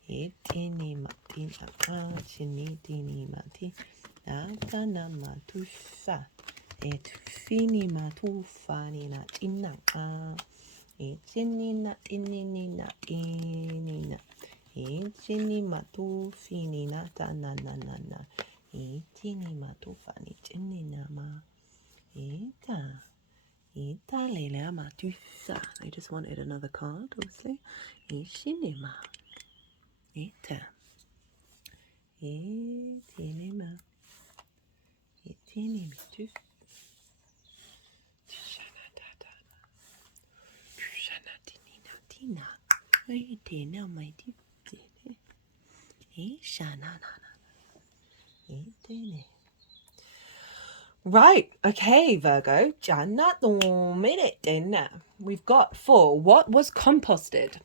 Itini matina shini tini mati. Atana matufa et fini matufa ni na tina etini na inini na inina etini matufi ni na ta na Itini matufa ni tini nama. Ita. Ita lele matusa. I just wanted another card, obviously. Ishinima. Ita. Itinima. Itini mitu. Tushana tata. Tushana tinina tina. Itina my titine. Ishana nana. Itini. Right, okay, Virgo. We've got 4. What was composted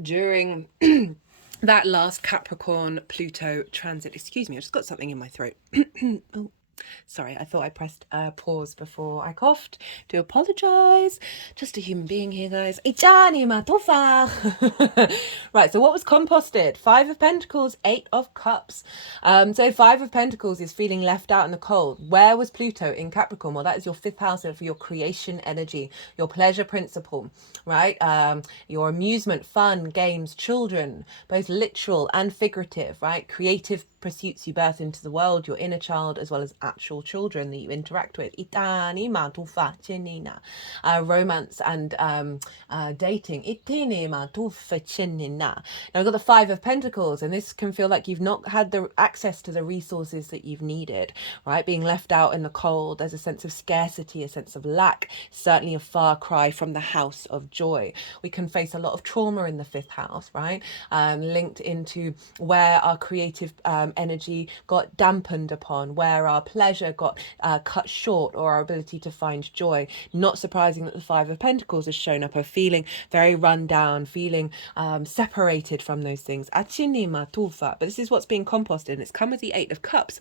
during that last Capricorn Pluto transit? Excuse me, I just got something in my throat. Oh, sorry, I thought I pressed pause before I coughed. Do apologise. Just a human being here, guys. Right, so what was composted? 5 of Pentacles, 8 of Cups. So 5 of Pentacles is feeling left out in the cold. Where was Pluto in Capricorn? Well, that is your 5th house for your creation energy, your pleasure principle, right? Your amusement, fun, games, children, both literal and figurative, right? Creative pursuits you birth into the world, your inner child, as well as actual children that you interact with. Romance and dating. Now we've got the 5 of Pentacles, and this can feel like you've not had the access to the resources that you've needed, right? Being left out in the cold, there's a sense of scarcity, a sense of lack, certainly a far cry from the house of joy. We can face a lot of trauma in the 5th house, right? Linked into where our creative energy got dampened upon, where our pleasure got cut short, or our ability to find joy. Not surprising that the 5 of Pentacles has shown up of feeling very run down, feeling separated from those things. But this is what's being composted, and it's come with the 8 of Cups,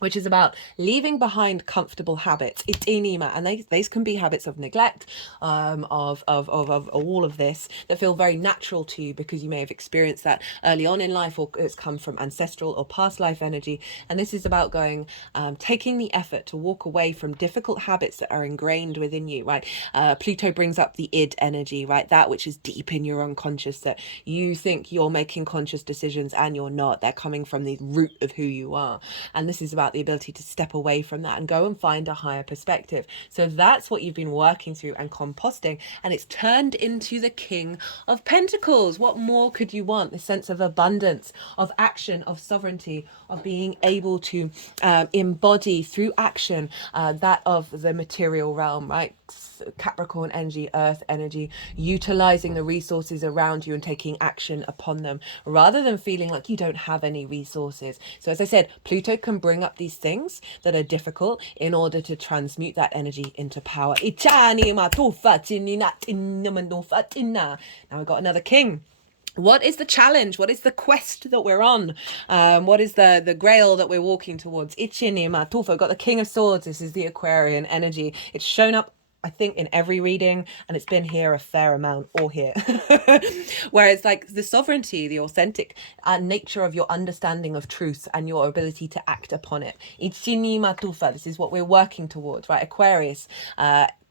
which is about leaving behind comfortable habits. And these can be habits of neglect, of all of this that feel very natural to you because you may have experienced that early on in life, or it's come from ancestral or past life energy. And this is about going, taking the effort to walk away from difficult habits that are ingrained within you, right? Pluto brings up the id energy, right? That which is deep in your unconscious, that you think you're making conscious decisions and you're not. They're coming from the root of who you are. And this is about the ability to step away from that and go and find a higher perspective. So that's what you've been working through and composting, and it's turned into the King of Pentacles. What more could you want? The sense of abundance, of action, of sovereignty, of being able to embody through action that of the material realm, right? Capricorn energy, earth energy, utilizing the resources around you and taking action upon them rather than feeling like you don't have any resources. So as I said, Pluto can bring up these things that are difficult in order to transmute that energy into power. Now we've got another king. What is the challenge? What is the quest that we're on? What is the grail that we're walking towards? We've got the King of Swords. This is the Aquarian energy. It's shown up, I think, in every reading, and it's been here a fair amount, or here. Where it's like the sovereignty, the authentic nature of your understanding of truth and your ability to act upon it. This is what we're working towards, right? Aquarius,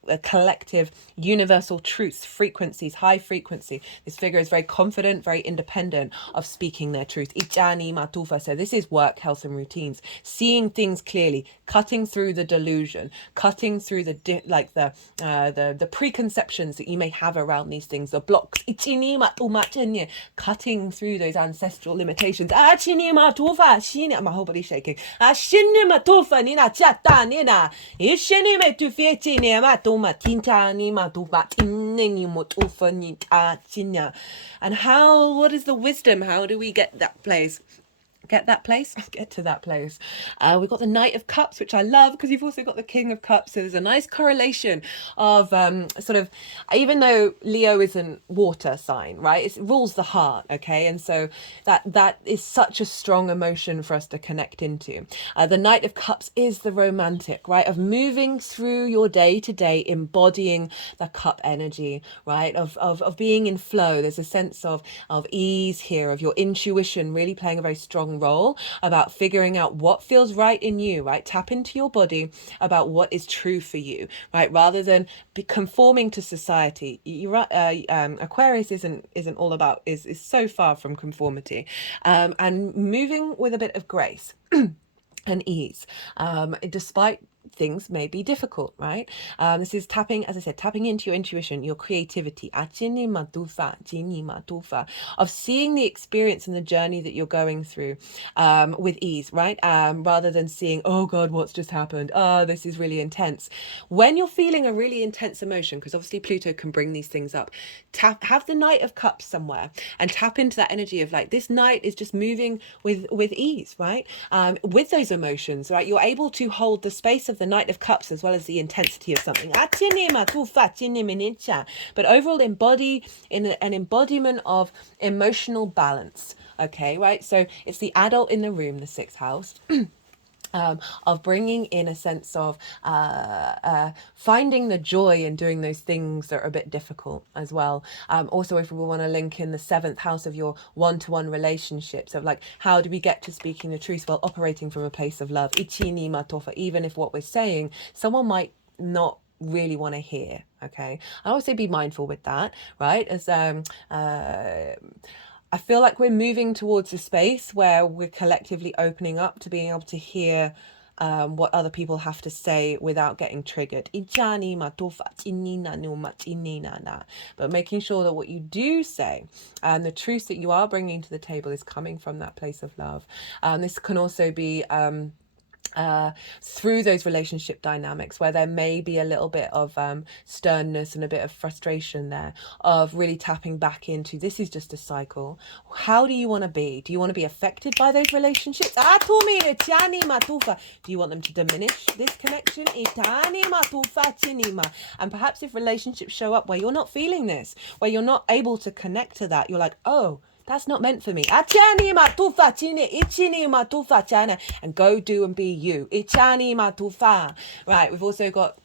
a collective universal truths, frequencies, high frequency. This figure is very confident, very independent of speaking their truth. So this is work, health and routines, seeing things clearly, cutting through the delusion, cutting through the preconceptions that you may have around these things, the blocks, cutting through those ancestral limitations. My whole body's shaking. And what is the wisdom? How do we get that place? Get to that place. We've got the Knight of Cups, which I love because you've also got the King of Cups. So there's a nice correlation of sort of, even though Leo isn't water sign, right? It rules the heart, okay? And so that is such a strong emotion for us to connect into. The Knight of Cups is the romantic, right? Of moving through your day to day, embodying the cup energy, right? Of being in flow. There's a sense of ease here, of your intuition really playing a very strong role about figuring out what feels right in you, right? Tap into your body about what is true for you, right? Rather than be conforming to society. Aquarius isn't all about, is so far from conformity, and moving with a bit of grace. and ease, despite things may be difficult, right? This is tapping, as I said, tapping into your intuition, your creativity, of seeing the experience and the journey that you're going through with ease, right? Rather than seeing, oh God, what's just happened? Oh, this is really intense. When you're feeling a really intense emotion, because obviously Pluto can bring these things up, have the Knight of Cups somewhere and tap into that energy of like, this knight is just moving with ease, right? With those emotions, right? You're able to hold the space of the Knight of Cups as well as the intensity of something. But overall embody in an embodiment of emotional balance. Okay, right? So it's the adult in the room, the sixth house. Of bringing in a sense of finding the joy in doing those things that are a bit difficult as well. Also, if we want to link in the seventh house of your one-to-one relationships, of like, how do we get to speaking the truth while operating from a place of love? Ichini matofa, even if what we're saying, someone might not really want to hear. Okay, I always say be mindful with that, right? As I feel like we're moving towards a space where we're collectively opening up to being able to hear what other people have to say without getting triggered. But making sure that what you do say and the truth that you are bringing to the table is coming from that place of love. This can also be through those relationship dynamics where there may be a little bit of sternness and a bit of frustration there, of really tapping back into, this is just a cycle. How do you want to be? Do you want to be affected by those relationships? Do you want them to diminish this connection? And perhaps if relationships show up where you're not feeling this, where you're not able to connect to that, you're like, oh, that's not meant for me. And go do and be you. Right, we've also got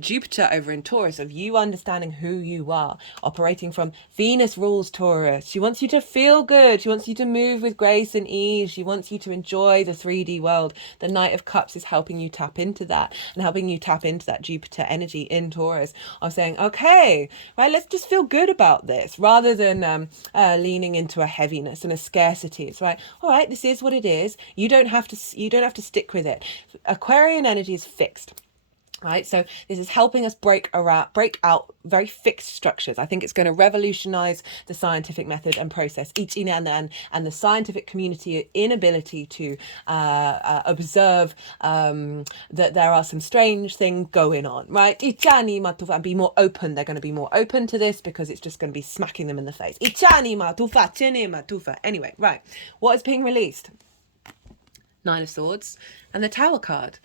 Jupiter over in Taurus, of you understanding who you are, operating from Venus rules Taurus. She wants you to feel good. She wants you to move with grace and ease. She wants you to enjoy the 3D world. The Knight of Cups is helping you tap into that, and helping you tap into that Jupiter energy in Taurus of saying, okay, right, let's just feel good about this, rather than leaning into a heaviness and a scarcity. It's right, all right, this is what it is. You don't have to stick with it. Aquarian energy is fixed. Right, so this is helping us break out very fixed structures. I think it's going to revolutionize the scientific method and process, and the scientific community inability to observe that there are some strange things going on, right? And be more open. They're going to be more open to this because it's just going to be smacking them in the face. Anyway, right, what is being released? Nine of Swords and the Tower card.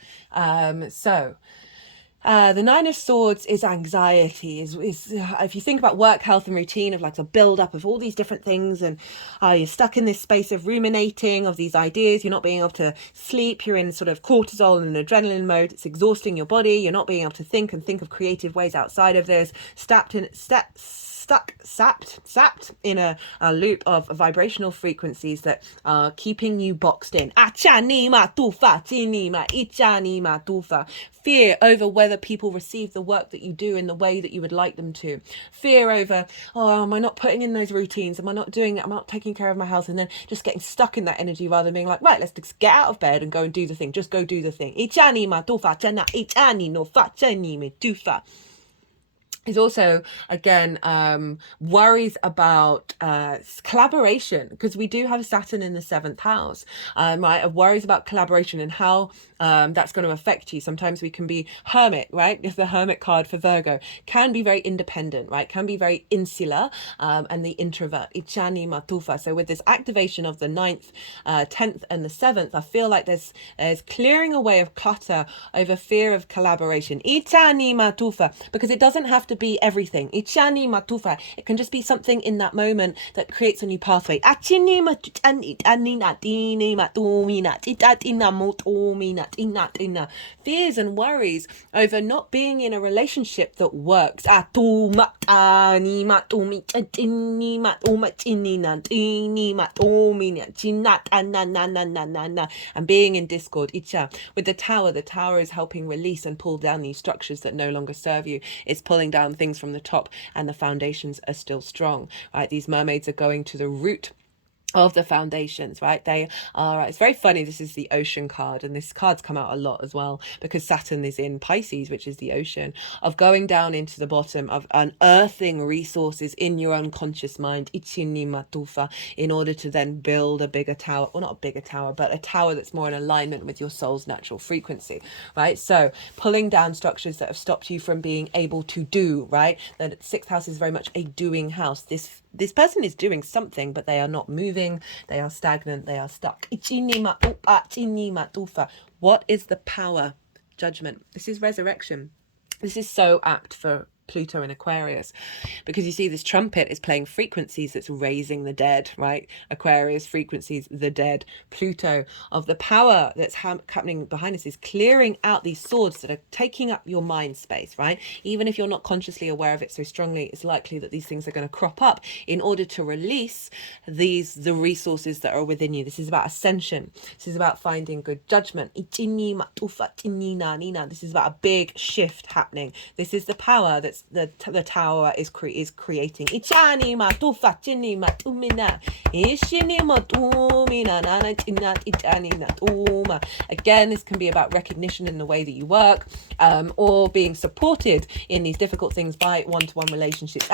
The Nine of Swords is anxiety, is if you think about work, health and routine, of like a build up of all these different things, and you're stuck in this space of ruminating of these ideas, you're not being able to sleep, you're in sort of cortisol and adrenaline mode, it's exhausting your body, you're not being able to think of creative ways outside of this, sapped in a loop of vibrational frequencies that are keeping you boxed in. Fear over whether people receive the work that you do in the way that you would like them to. Fear over, oh, am I not putting in those routines? Am I not doing it? Am I not taking care of my health? And then just getting stuck in that energy rather than being like, right, let's just get out of bed and go and do the thing. Just go do the thing. Is also, again, worries about collaboration, because we do have Saturn in the 7th house, right, of worries about collaboration and how that's going to affect you. Sometimes we can be hermit, right? If the Hermit card for Virgo can be very independent, right? Can be very insular, and the introvert. Ichani matufa. So with this activation of the 9th, 10th and the 7th, I feel like there's clearing away of clutter over fear of collaboration. Ichani matufa, because it doesn't have to be everything. Ichani matufa. It can just be something in that moment that creates a new pathway. Fears and worries over not being in a relationship that works. And being in discord. With the Tower is helping release and pull down these structures that no longer serve you. It's pulling down things from the top, and the foundations are still strong, right? These mermaids are going to the root of the foundations, right? They are, it's very funny, this is the ocean card, and this card's come out a lot as well because Saturn is in Pisces, which is the ocean, of going down into the bottom, of unearthing resources in your unconscious mind, in order to then build a bigger tower, or not a bigger tower, but a tower that's more in alignment with your soul's natural frequency, right? So pulling down structures that have stopped you from being able to do, right? The sixth house is very much a doing house. This person is doing something, but they are not moving. They are stagnant. They are stuck. What is the power? Judgment. This is resurrection. This is so apt for Pluto in Aquarius, because you see this trumpet is playing frequencies that's raising the dead, right? Aquarius frequencies, the dead. Pluto, of the power that's happening behind us, is clearing out these swords that are taking up your mind space, right? Even if you're not consciously aware of it so strongly, it's likely that these things are going to crop up in order to release the resources that are within you. This is about ascension. This is about finding good judgment. This is about a big shift happening. This is the power that's the tower is creating. Again, this can be about recognition in the way that you work, or being supported in these difficult things by one-to-one relationships.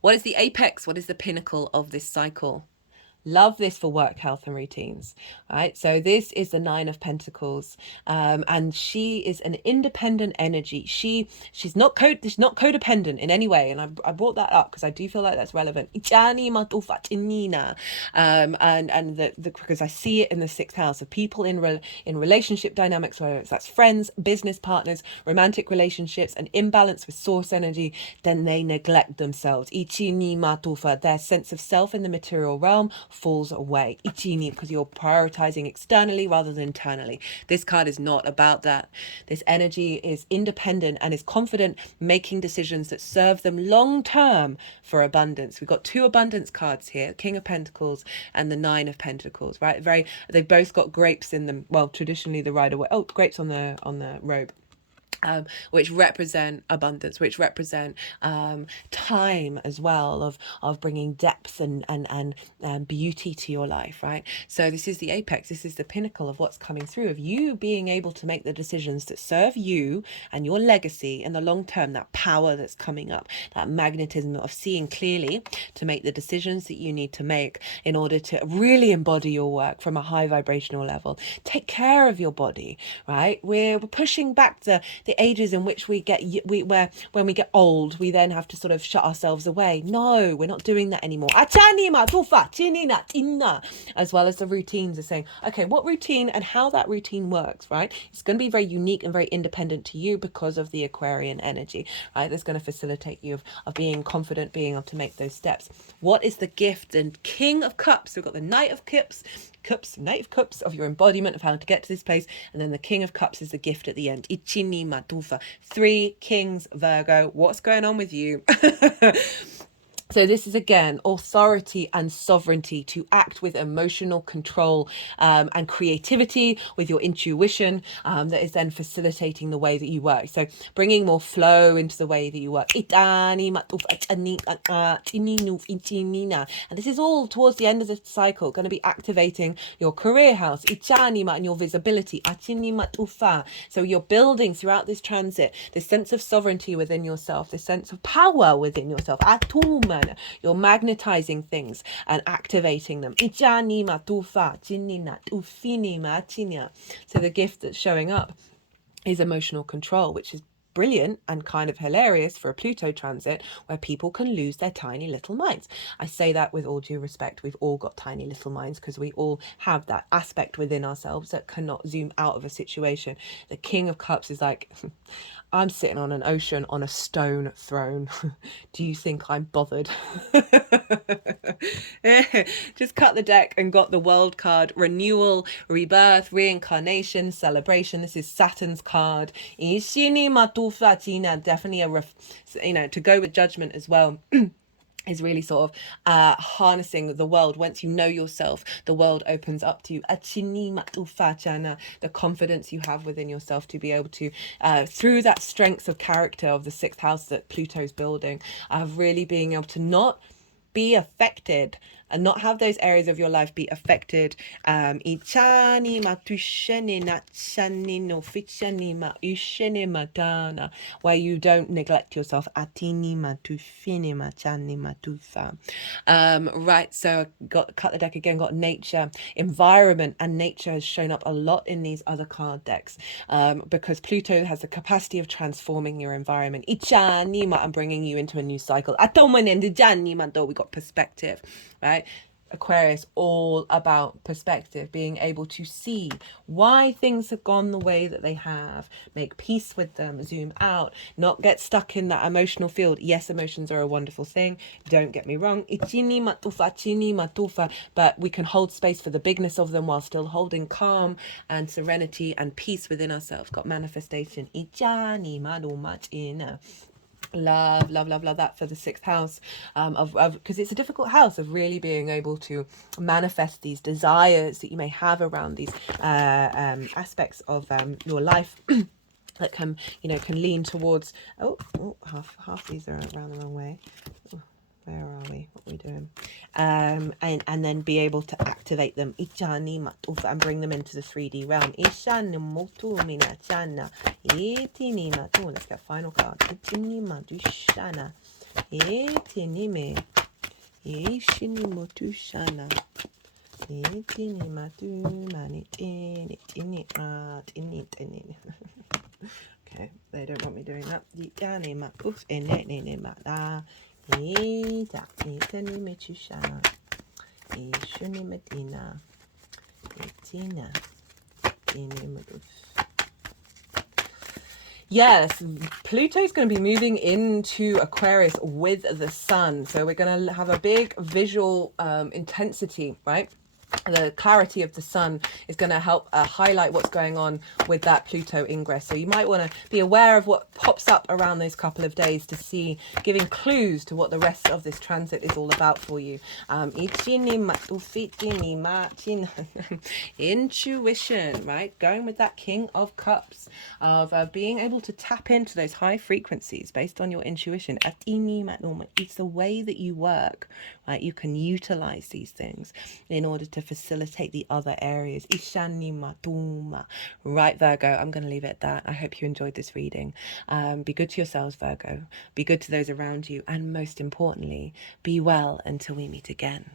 What is the apex? What is the pinnacle of this cycle? Love this for work, health, and routines, right? So this is the Nine of Pentacles, and she is an independent energy. She's not codependent in any way, and I brought that up because I do feel like that's relevant. And because I see it in the sixth house of people in relationship dynamics, whether that's friends, business partners, romantic relationships, an imbalance with source energy, then they neglect themselves. Their sense of self in the material realm falls away, because you're prioritizing externally rather than internally. This card is not about that. This energy is independent and is confident, making decisions that serve them long term for abundance. We've got two abundance cards here, King of Pentacles and the Nine of Pentacles, right? They've both got grapes in them. Well, traditionally the Rider-Waite, grapes on the robe. Which represent abundance, which represent time as well, of bringing depth and beauty to your life, right? So this is the apex, this is the pinnacle of what's coming through, of you being able to make the decisions that serve you and your legacy in the long term, that power that's coming up, that magnetism of seeing clearly to make the decisions that you need to make in order to really embody your work from a high vibrational level. Take care of your body, right? We're pushing back the ages in which when we get old, we then have to sort of shut ourselves away. No, we're not doing that anymore. As well as the routines are saying, okay, what routine and how that routine works, right? It's going to be very unique and very independent to you because of the Aquarian energy, right? That's going to facilitate you of being confident, being able to make those steps. What is the gift? And King of Cups, so we've got the Knight of Cups, Knight of Cups of your embodiment of how to get to this place, and then the King of Cups is the gift at the end. Three Kings, Virgo. What's going on with you? So this is, again, authority and sovereignty to act with emotional control and creativity, with your intuition, that is then facilitating the way that you work. So bringing more flow into the way that you work. And this is all towards the end of the cycle, going to be activating your career house and your visibility. So you're building throughout this transit this sense of sovereignty within yourself, this sense of power within yourself. You're magnetizing things and activating them. So the gift that's showing up is emotional control, which is brilliant and kind of hilarious for a Pluto transit where people can lose their tiny little minds. I say that with all due respect. We've all got tiny little minds because we all have that aspect within ourselves that cannot zoom out of a situation. The King of Cups is like, I'm sitting on an ocean on a stone throne. Do you think I'm bothered? Just cut the deck and got the World card. Renewal, rebirth, reincarnation, celebration. This is Saturn's card. Definitely to go with Judgment as well. is really sort of harnessing the world. Once you know yourself, the world opens up to you. The confidence you have within yourself to be able to, through that strength of character of the sixth house that Pluto's building, of really being able to not be affected and not have those areas of your life be affected. Where you don't neglect yourself. Right, so cut the deck again, got nature, environment, and nature has shown up a lot in these other card decks, because Pluto has the capacity of transforming your environment and bringing you into a new cycle. We got perspective, right? Aquarius, all about perspective, being able to see why things have gone the way that they have, make peace with them, zoom out, not get stuck in that emotional field. Yes, emotions are a wonderful thing, don't get me wrong, but we can hold space for the bigness of them while still holding calm and serenity and peace within ourselves. Got manifestation. Love that for the sixth house, of because it's a difficult house of really being able to manifest these desires that you may have around these aspects of your life that can lean towards half these are around the wrong way. Where are we? What are we doing? And then be able to activate them and bring them into the 3D realm. Let's get final card. Okay, they don't want me doing that. Yes, Pluto's going to be moving into Aquarius with the sun. So we're going to have a big visual intensity, right? The clarity of the sun is going to help highlight what's going on with that Pluto ingress. So you might want to be aware of what pops up around those couple of days to see, giving clues to what the rest of this transit is all about for you. Intuition, right? Going with that King of Cups, of being able to tap into those high frequencies based on your intuition. It's the way that you work, right? You can utilize these things in order to facilitate the other areas. Right, Virgo, I'm going to leave it at that. I hope you enjoyed this reading. Be good to yourselves, Virgo. Be good to those around you. And most importantly, be well until we meet again.